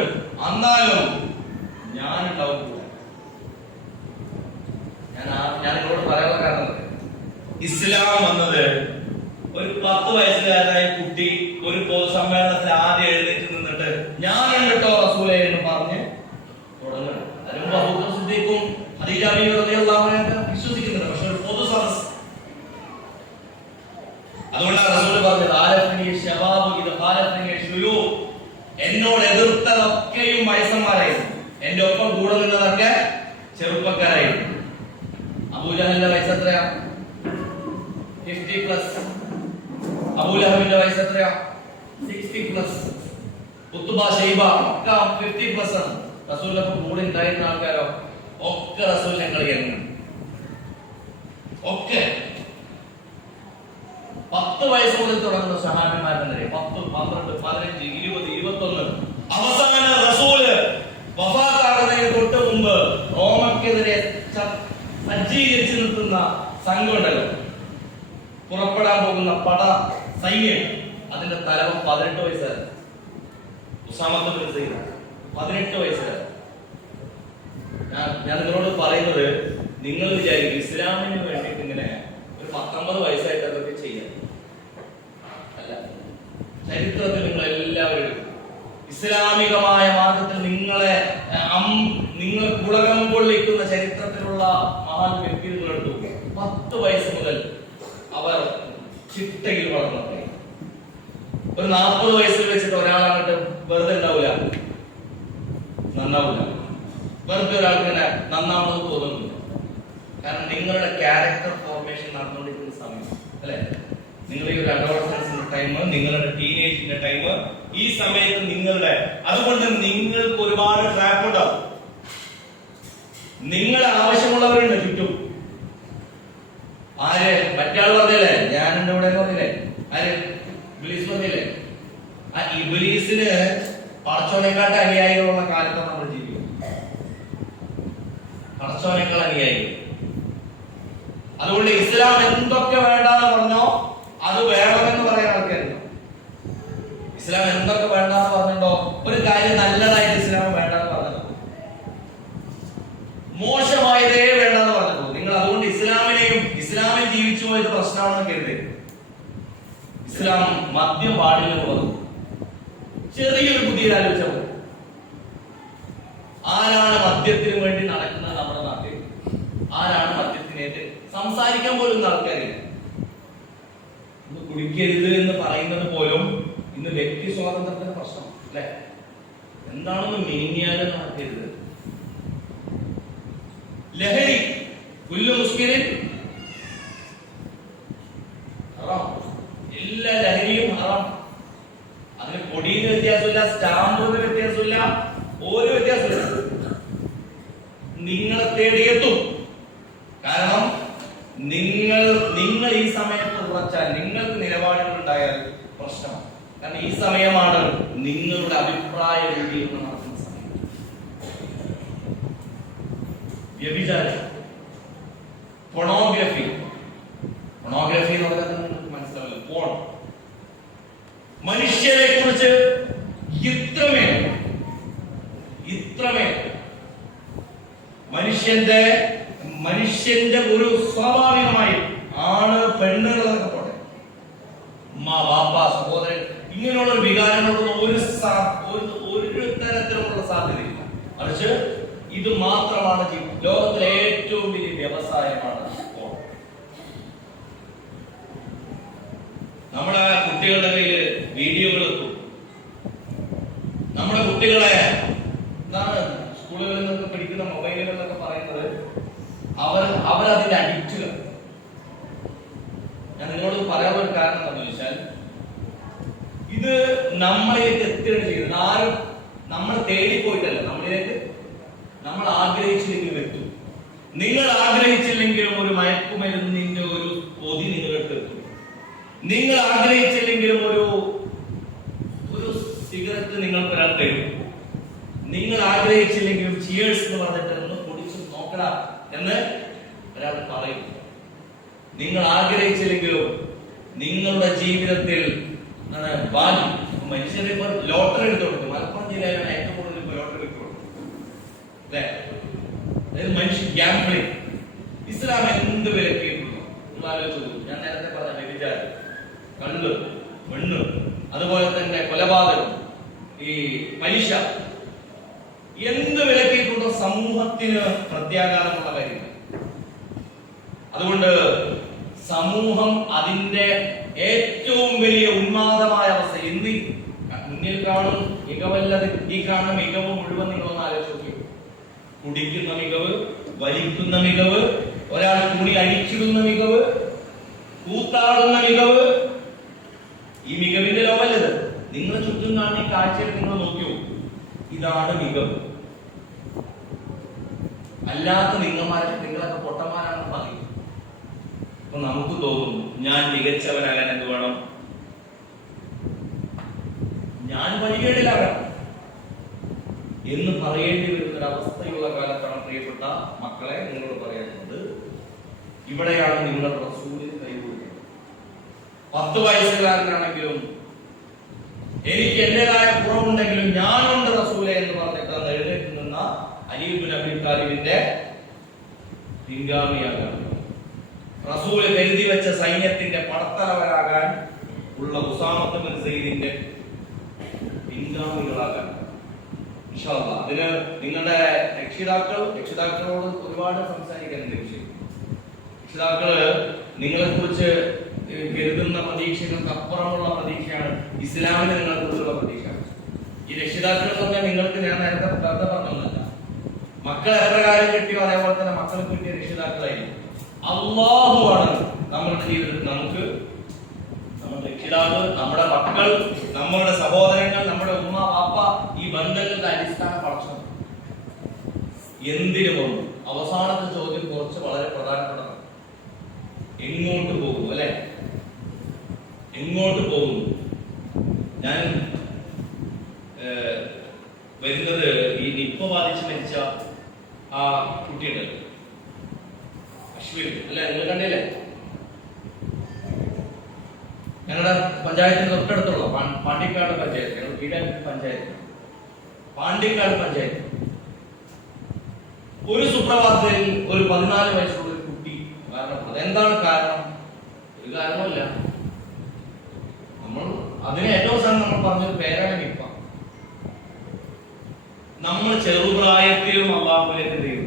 എന്നാലും ഞാനുണ്ടാവും കൂടെ. ഞാൻ നിങ്ങളോട് പറയാനുള്ള കാരണം ഇസ്ലാം വന്നത് ഒരു 10 വയസ്സുകാരനായ കുട്ടി ഒരു പൊതുസമ്മേളനത്തിൽ ആദ്യം എഴുന്നേറ്റ് നിന്നിട്ട് ഞാനുണ്ട് കേട്ടോ റസൂലേ എന്ന് പറഞ്ഞ് തുടങ്ങണം. അതിനുമ്പ് അബൂബക്കർ സിദ്ദീഖും ഖദീജ ബീവി റളിയല്ലാഹു അൻഹ വിശ്വസിക്കുന്നുണ്ട്, പക്ഷെ ഒരു പൊതു സദസ്. അതുകൊണ്ടാണ് റസൂൽ പറഞ്ഞത്, ആലഫിനി ശബാബു ഇത് ഖാലഫിനി ശുയൂഖ്, എന്നോട് എതിർത്തതൊക്കെയും വയസ്സന്മാരായിരുന്നു, എന്റെ ഒപ്പം കൂടെ നിന്നതൊക്കെ ചെറുപ്പക്കാരായിരുന്നു. അബൂജഹലിന്റെ വയസ്സ് എത്രയാ? 50+. അബൂലഹബിന്റെ വയസ്സ് എത്രയാ? 60+. ഉത്ബ ശൈബ ഒക്കെ 50+ ആണ്. റസൂലിനൊപ്പം കൂടെ ഉണ്ടായിരുന്ന ആൾക്കാരോ ഒക്കെ റസൂലിനെ കളിയാണ്. ഒക്കെ 10 വയസ്സ് മുതൽ തുടങ്ങുന്ന സഹാബിമാരെന്നറിയ 10, 12, 15, 20, 21. അവസാന റസൂല് വഫാത്താകുന്നതിന് തൊട്ട് മുമ്പ് റോമക്കെതിരെ സജ്ജീകരിച്ചു നിർത്തുന്ന സംഘം ഉണ്ടല്ലോ, പുറപ്പെടാൻ പോകുന്ന പട സൈന്യം, അതിന്റെ തലവൻ 18 വയസ്സുകാരൻ ഉസാമത്ത് ബിൻ സൈദ്. 18 വയസ്സുകാരൻ. ഞാൻ നിങ്ങളോട് പറയുന്നത്, നിങ്ങൾ വിചാരിക്കും ഇസ്ലാമിന് വേണ്ടിയിട്ട് ഇങ്ങനെ ഒരു 19 വയസ്സായിട്ട് അതൊക്കെ ചെയ്യാം. അല്ല, ചരിത്രത്തിൽ നിങ്ങൾ എല്ലാവരും ഇസ്ലാമികമായ മാർഗത്തിൽ നിങ്ങൾ പുളകം കൊള്ളിക്കുന്ന ചരിത്രത്തിലുള്ള മഹാൻ വ്യക്തികളെടുത്തു 10 വയസ്സ് മുതൽ അവർ ചിട്ടയിൽ വളർന്നു. ഒരു 40 വയസ്സിൽ വെച്ചിട്ട് ഒരാളായിട്ട് വെറുതെ ഉണ്ടാവില്ല, നന്നാവില്ല. വെറുതെ ഒരാൾക്ക് തന്നെ നന്നാവുന്നത് തോന്നുന്നില്ല. കാരണം നിങ്ങളുടെ ക്യാരക്ടർ ഫോർമേഷൻ നടന്നുകൊണ്ടിരിക്കുന്ന സമയം അല്ലെ, നിങ്ങൾ ഈ ഒരു അഡോളസൻസിന്റെ ടൈം, നിങ്ങളുടെ ടീനേജിന്റെ ടൈം, ഈ സമയത്ത് നിങ്ങളുടെ, അതുകൊണ്ട് നിങ്ങൾക്ക് ഒരുപാട് ട്രാപ്പ് ഉണ്ടാവും. നിങ്ങളുടെ ആവശ്യമുള്ളവരുണ്ട് ചുറ്റും. ആര്? മറ്റാൾ പറഞ്ഞില്ലേ, ഞാനുണ്ട് ഇവിടെ പറഞ്ഞില്ലേ, ആര്? ഇബ്ലീസ് പറഞ്ഞില്ലേ. ആ ഇബ്ലീസിന് പടച്ചോനേക്കാട്ട് അനുയായികളുള്ള കാലത്താണ് നമ്മൾ ജീവിക്കുന്നത്. പടച്ചോനേക്കാൾ അനുയായികൾ. അതുകൊണ്ട് ഇസ്ലാം എന്തൊക്കെ വേണ്ടാന്ന് പറഞ്ഞോ അത് വേണമെന്ന് പറയാൻ ആൾക്കാരുണ്ടോ? ഇസ്ലാം എന്തൊക്കെ വേണ്ടാന്ന് പറഞ്ഞിട്ടുണ്ടോ? ഒരു കാര്യം നല്ലതായിട്ട് ഇസ്ലാം വേണ്ടാന്ന് പറഞ്ഞത്, മോശമായതേ വേണ്ടാന്ന് പറഞ്ഞിട്ടുണ്ടോ നിങ്ങൾ? അതുകൊണ്ട് ഇസ്ലാമിൽ ജീവിച്ചു പോയത് പ്രശ്നമാണെന്ന് കരുതി. ഇസ്ലാം മദ്യം പാടില്ലെന്ന് പറഞ്ഞു. ചെറിയൊരു ബുദ്ധിയിൽ ആലോചിച്ചാൽ ആരാണ് മദ്യത്തിന് വേണ്ടി നടക്കുന്നത് നമ്മുടെ നാട്ടിൽ? ആരാണ് മദ്യത്തിനെതിരെ സംസാരിക്കാൻ പോലും ആൾക്കാരില്ല. ഇന്ന് കുടിക്കരുത് എന്ന് പറയുന്നത് പോലും ഇന്ന് വ്യക്തി സ്വാതന്ത്ര്യത്തിന്റെ പ്രശ്നം അല്ലെ? എന്താണെന്ന് മിനിഞ്ഞാലും നടക്കരുത്. ലഹരി പുല്ല് മുസ്കിരിൻ ഹറാം. എല്ലാ ലഹരിയും ഹറാം. അതിന് പൊടിയിൽ വ്യത്യാസമില്ല, സ്റ്റാമ്പിന് വ്യത്യാസമില്ല, ഒരു വ്യത്യാസമില്ല. നിങ്ങളെ തേടിയെത്തും. കാരണം നിങ്ങൾ ഈ സമയത്ത് ഉറച്ചാൽ, നിങ്ങൾക്ക് നിലപാടുകൾ ഉണ്ടായാൽ പ്രശ്നമാണ്. കാരണം ഈ സമയമാണ് നിങ്ങളുടെ അഭിപ്രായ രൂപീകരണം നടത്തുന്ന സമയം. വ്യഭിചാരം, പൊണോഗ്രഫി എന്ന് പറഞ്ഞാൽ നിങ്ങൾക്ക് മനസ്സിലാവില്ല. പോൺ മനുഷ്യരെ കുറിച്ച് ഇത്രമേൽ മനുഷ്യന്റെ ഒരു സ്വാഭാവികമായി ആണ് പെണ്ണുകളൊക്കെ പോട്ടെ, ഉമ്മ ബാപ്പ സഹോദരൻ ഇങ്ങനെയുള്ള ഒരു വികാരങ്ങളൊന്നും ഒരു തരത്തിലുള്ള സാധ്യതയില്ല. മറിച്ച് ഇത് മാത്രമാണ് ലോകത്തിലെ ഏറ്റവും വലിയ വ്യവസായമാണ്. നമ്മുടെ കുട്ടികളുടെ കയ്യിൽ വീഡിയോകൾ എത്തും. നമ്മുടെ കുട്ടികളെ എന്താണ് സ്കൂളുകളിൽ നിന്നൊക്കെ പഠിക്കുന്ന മൊബൈലുകളിലൊക്കെ പറയുന്നത് അവരതിന്റെ അഡിക്റ്റുകൾ. ഞാൻ നിങ്ങളോട് പറയാനുള്ള ഒരു കാരണം എന്താണെന്ന് ചോദിച്ചാൽ, ഇത് നമ്മളിലേക്ക് എത്തുകയാണ് ചെയ്യുന്നത്. ആരും നമ്മൾ തേടിപ്പോയിട്ടല്ല, നമ്മളിലേക്ക് നമ്മൾ ആഗ്രഹിച്ചില്ലെങ്കിലും എത്തും. നിങ്ങൾ ആഗ്രഹിച്ചില്ലെങ്കിലും ഒരു മയക്കുമരുന്നിന്റെ ഒരു പൊതി നിങ്ങളുടെ എത്തും. നിങ്ങൾ ആഗ്രഹിച്ചില്ലെങ്കിലും ഒരു സിഗരറ്റ് നിങ്ങൾക്ക് ഒരാൾ തരും. നിങ്ങൾ ആഗ്രഹിച്ചില്ലെങ്കിലും ചിയേഴ്സ് എന്ന് പറഞ്ഞിട്ട് ഒന്ന് കുടിച്ച് നോക്കണ എന്ന് ഒരാൾ പറയും. നിങ്ങൾ ആഗ്രഹിച്ചില്ലെങ്കിലും നിങ്ങളുടെ ജീവിതത്തിൽ മനുഷ്യരെ ഇപ്പോൾ ലോട്ടറി എടുത്തു കൊടുക്കും. മലപ്പുറം ജില്ലയിലാണ് ഏറ്റവും കൂടുതൽ ഇപ്പോൾ ലോട്ടറി എടുത്തു കൊടുക്കും അല്ലെ? അതായത് മനുഷ്യ ഗ്യാംബ്ലിംഗ്. ഇസ്ലാം എന്ത് വിലക്കിയിട്ടുണ്ടോ നിങ്ങൾ ആലോചിച്ചു. ഞാൻ നേരത്തെ പറഞ്ഞ വ്യഭിചാരം, കള്ള്, മണ്ണ്, അതുപോലെ തന്നെ കൊലപാതകം, ഈ പലിശ, എന്ത് വിലക്കിയിട്ടുണ്ടോ സമൂഹത്തിന് പ്രത്യാഘാതമുള്ള കാര്യങ്ങൾ. അതുകൊണ്ട് സമൂഹം അതിന്റെ ഏറ്റവും വലിയ ഉന്മാദമായ അവസ്ഥ മുന്നിൽ കാണും മികവല്ലത്. ഈ കാണുന്ന മികവ് മുഴുവൻ നിങ്ങളൊന്ന് ആലോചിച്ചു. കുടിക്കുന്ന മികവ്, വലിക്കുന്ന മികവ്, ഒരാൾ തുണി അഴിച്ചിടുന്ന മികവ്, കൂത്താടുന്ന മികവ്, ഈ മികവിന്റെ ലോകല്ലത്. നിങ്ങളെ ചുറ്റും കാണുന്ന ഈ കാഴ്ചയിൽ നിങ്ങൾ നോക്കിയോ, ഇതാണ് മികവ്. അല്ലാത്ത നിങ്ങളൊക്കെ പൊട്ടന്മാരാണെന്ന് പറയും. അപ്പൊ നമുക്ക് തോന്നും ഞാൻ മികച്ചവനാകാൻ എന്ത് വേണം, ഞാൻ വഴികേടിലാകാം എന്ന് പറയേണ്ടി വരുന്ന ഒരു അവസ്ഥയുള്ള കാലത്താണ് പ്രിയപ്പെട്ട മക്കളെ നിങ്ങളോട് പറയുന്നത്, ഇവിടെയാണ് നിങ്ങൾ റസൂലിന് കൈകൊടുക്കുന്നത്. 10 വയസ്സുകാരനാണെങ്കിലും എനിക്ക് എന്റേതായ കുറവുണ്ടെങ്കിലും ഞാനുണ്ട് റസൂലെ എന്ന് പറഞ്ഞിട്ട് എഴുന്നേറ്റ് നിന്ന അലി ഇബ്നു അബീ താലിബിന്റെ പിൻഗാമിയാകാൻ, റസൂല് കരുതി വെച്ച സൈന്യത്തിന്റെ പടത്തലവരാകാൻ ഉള്ള ഉസാമത്ത് ബിൻ സെയ്ദിന്റെ പിൻഗാമികളാകാൻ ഇൻഷാ അല്ലാഹ്. അതിന് നിങ്ങളുടെ രക്ഷിതാക്കളോട് ഒരുപാട് സംസാരിക്കാനുണ്ട് വിഷയം. രക്ഷിതാക്കള് നിങ്ങളെ കുറിച്ച് കരുതുന്ന പ്രതീക്ഷകൾക്ക് അപ്പുറമുള്ള പ്രതീക്ഷയാണ് ഇസ്ലാമിന് നിങ്ങളെ കുറിച്ചുള്ള പ്രതീക്ഷ. ഈ രക്ഷിതാക്കൾ പറഞ്ഞാൽ നിങ്ങൾക്ക് ഞാൻ നേരത്തെ പറഞ്ഞൊന്നല്ല, മക്കൾ എപ്രകാരം കിട്ടിയോ അതേപോലെ തന്നെ മക്കൾക്ക് കിട്ടിയ രക്ഷിതാക്കളായിരിക്കും. അല്ലാഹുവാണ് നമ്മുടെ ജീവിതത്തിൽ നമ്മുടെ രക്ഷിതാക്കൾ, നമ്മുടെ മക്കൾ, നമ്മുടെ സഹോദരങ്ങൾ, നമ്മുടെ ഉമ്മ വാപ്പ, ഈ ബന്ധങ്ങളുടെ അടിസ്ഥാന പഠനം എന്തിനു പോകുന്നു? അവസാനത്തെ ചോദ്യം കുറച്ച് വളരെ പ്രധാനപ്പെട്ടതാണ്. എങ്ങോട്ട് പോകുന്നു അല്ലെ? എങ്ങോട്ട് പോകുന്നു? ഞാൻ വരുന്നത് ഈ നിപ്പ ബാധിച്ച് മരിച്ച ആ കുട്ടിയുണ്ട്, അശ്വിൻ അല്ലെ? നിങ്ങൾ കണ്ടില്ലേ? ഞങ്ങളുടെ പഞ്ചായത്തിന് തൊട്ടടുത്തുള്ള പാണ്ടിക്കാട് പഞ്ചായത്ത്, ഞങ്ങൾ പഞ്ചായത്ത്, പാണ്ടിക്കാട് പഞ്ചായത്ത്, ഒരു സുപ്രഭാതത്തിൽ ഒരു 14 വയസ്സുള്ള ഒരു കുട്ടി മരണപ്പെട്ടത്. എന്താണ് കാരണം? ഒരു കാരണമില്ല. നമ്മൾ അതിന് ഏറ്റവും അവസാനം നമ്മൾ പറഞ്ഞൊരു പേരാണ് നിപ്പ. നമ്മൾ ചെറുപ്രായത്തിലും അള്ളാഹുവിലേക്ക് എന്ത് ചെയ്യും?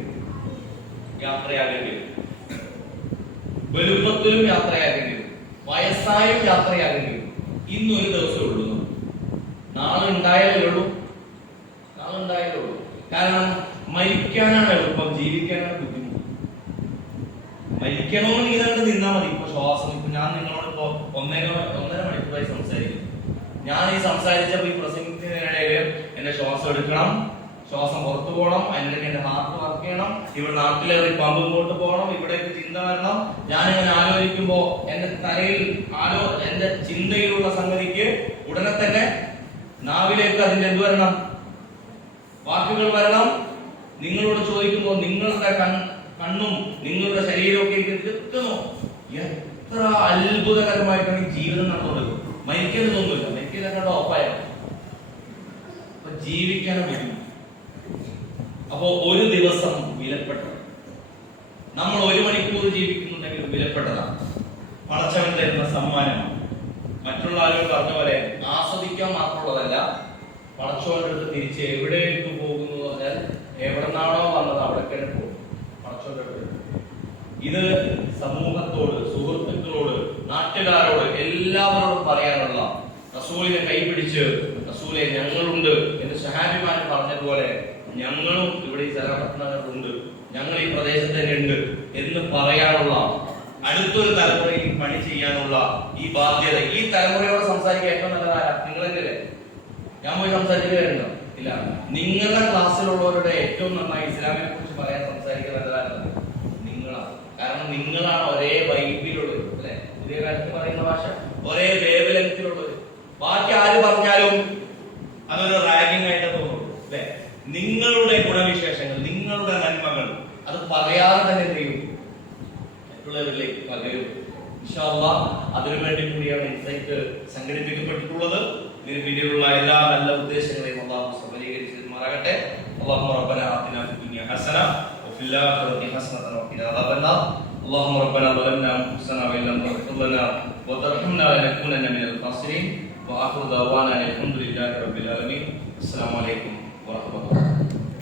യാത്രയാകേണ്ടി വരും. വലുപ്പത്തിലും യാത്രയാകേണ്ടി വരും. വയസ്സായും യാത്രയാകേണ്ടി വരും. ഇന്നൊരു ദിവസമേ ഉള്ളൂ. നാളെ ഉണ്ടായാലേ ഉള്ളൂ. കാരണം മരിക്കാനാണ് എളുപ്പം, ജീവിക്കാനാണ് ബുദ്ധിമുട്ട്. മരിക്കണമെന്ന് നീ നിന്നാ മതി. ഇപ്പൊ ശ്വാസം, ഇപ്പൊ ഞാൻ നിങ്ങളോട് ഇപ്പോ ഒന്നര മണിക്കൂറായി സംസാരിക്കും. ഞാൻ ഈ സംസാരിച്ചപ്പോ ഈ പ്രസംഗത്തിനിടയില് എന്റെ ശ്വാസം എടുക്കണം, ശ്വാസം പുറത്തു പോകണം, അല്ലെങ്കിൽ എന്റെ ഹാർട്ട് വർക്ക് ചെയ്യണം, ഇവിടെ നാട്ടിലേറി പമ്പ് ഇങ്ങോട്ട് പോകണം, ഇവിടേക്ക് ചിന്ത വരണം. ഞാനിങ്ങനെ ആലോചിക്കുമ്പോ എന്റെ തലയിൽ എന്റെ ചിന്തയിലുള്ള സംഗതിക്ക് ഉടനെ തന്നെ നാവിലേക്ക് അതിന്റെ എന്ത് വരണം? വാക്കുകൾ വരണം. നിങ്ങളോട് ചോദിക്കുമ്പോൾ നിങ്ങളുടെ കണ്ണും നിങ്ങളുടെ ശരീരമൊക്കെ എത്തുന്നു. എത്ര അത്ഭുതകരമായിട്ടാണ് ഈ ജീവിതം നടന്നത്. മരിക്കുന്നതൊന്നുമില്ല, മരിക്കുന്നതിനോട് ഓപ്പായ ജീവിക്കാനും പറ്റും. അപ്പോ ഒരു ദിവസം വിലപ്പെട്ടത്. നമ്മൾ 1 മണിക്കൂർ ജീവിക്കുന്നുണ്ടെങ്കിൽ വിലപ്പെട്ടതാണ്. പടച്ചവൻ തരുന്ന സമ്മാനമാണ്. മറ്റുള്ള ആളുകൾ പറഞ്ഞ പോലെ ആസ്വദിക്കാൻ മാത്രമുള്ളതല്ല. പടച്ചവന്റെ അടുത്ത് തിരിച്ച് എവിടേക്ക് പോകുന്നു പറഞ്ഞാൽ എവിടെന്നാണോ വന്നത് അവിടെ പോകും. പടച്ചവന്റെ അടുത്ത് ഇത് സമൂഹത്തോട്, സുഹൃത്തുക്കളോട്, നാട്ടുകാരോട് എല്ലാവരോടും പറയാനുള്ള, റസൂലിനെ കൈപിടിച്ച് റസൂലെ ഞങ്ങളുണ്ട് എന്ന് സഹാബിമാർ പറഞ്ഞതുപോലെ ഞങ്ങളും ഇവിടെ ഈ സലാമത്ത് ഞങ്ങൾ ഈ പ്രദേശത്ത് തന്നെ ഉണ്ട് എന്ന് പറയാനുള്ള, അടുത്തൊരു തലമുറയിൽ പണി ചെയ്യാനുള്ള ഈ ബാധ്യത, ഈ തലമുറയോട് സംസാരിക്കാൻ ഏറ്റവും നല്ലതാരാ? നിങ്ങളല്ലേ? ഞാൻ പോയി സംസാരിക്കുകയായിരുന്നോ? ഇല്ല. നിങ്ങളുടെ ക്ലാസ്സിലുള്ളവരുടെ ഏറ്റവും നന്നായി ഇസ്ലാമിനെ കുറിച്ച് പറയാൻ സംസാരിക്കാൻ നല്ലതാണ് നിങ്ങളാണ്. കാരണം നിങ്ങളാണ് ഒരേ വൈബിലുള്ളത്, അല്ലെ? പുതിയ കാലത്ത് പറയുന്ന ഭാഷ ഒരേ വേവ് ലെങ്തിലുള്ളത്. ബാക്കി ആര് പറഞ്ഞാലും അതൊരു റാഗിംഗ് ആയിട്ട് തോന്നുള്ളൂ, അല്ലെ? നിങ്ങളുടെ ഗുണവിശേഷങ്ങൾ, നിങ്ങളുടെ നന്മകൾ അത് പറയാതെ തന്നെ എന്ത് ചെയ്യും? മറ്റുള്ളവരിലേക്ക് പകരും. ഇൻഷാ അല്ലാഹ് അതിനുവേണ്ടി കൂടിയാണ് ഇൻസൈറ്റ് സംഘടിപ്പിക്കപ്പെട്ടിട്ടുള്ളത്. ഇതിന് പിന്നിലുള്ള എല്ലാ നല്ല ഉദ്ദേശങ്ങളെയും അല്ലാഹു സഫലീകരിച്ചതാകട്ടെ. അല്ലാഹുമ്മ റബ്ബനാ ആതിനാ ഫിദ്ദുനിയ ഹസന വഫിൽ ആഖിറതി ഹസനത വഖിനാ അദാബന്നാർ. اللهم ربنا ظلمنا انفسنا وان لم تغفر لنا وترحمنا لنكونن من الخاسرين. واخر دعوانا الحمد لله رب العالمين. السلام عليكم ورحمه الله.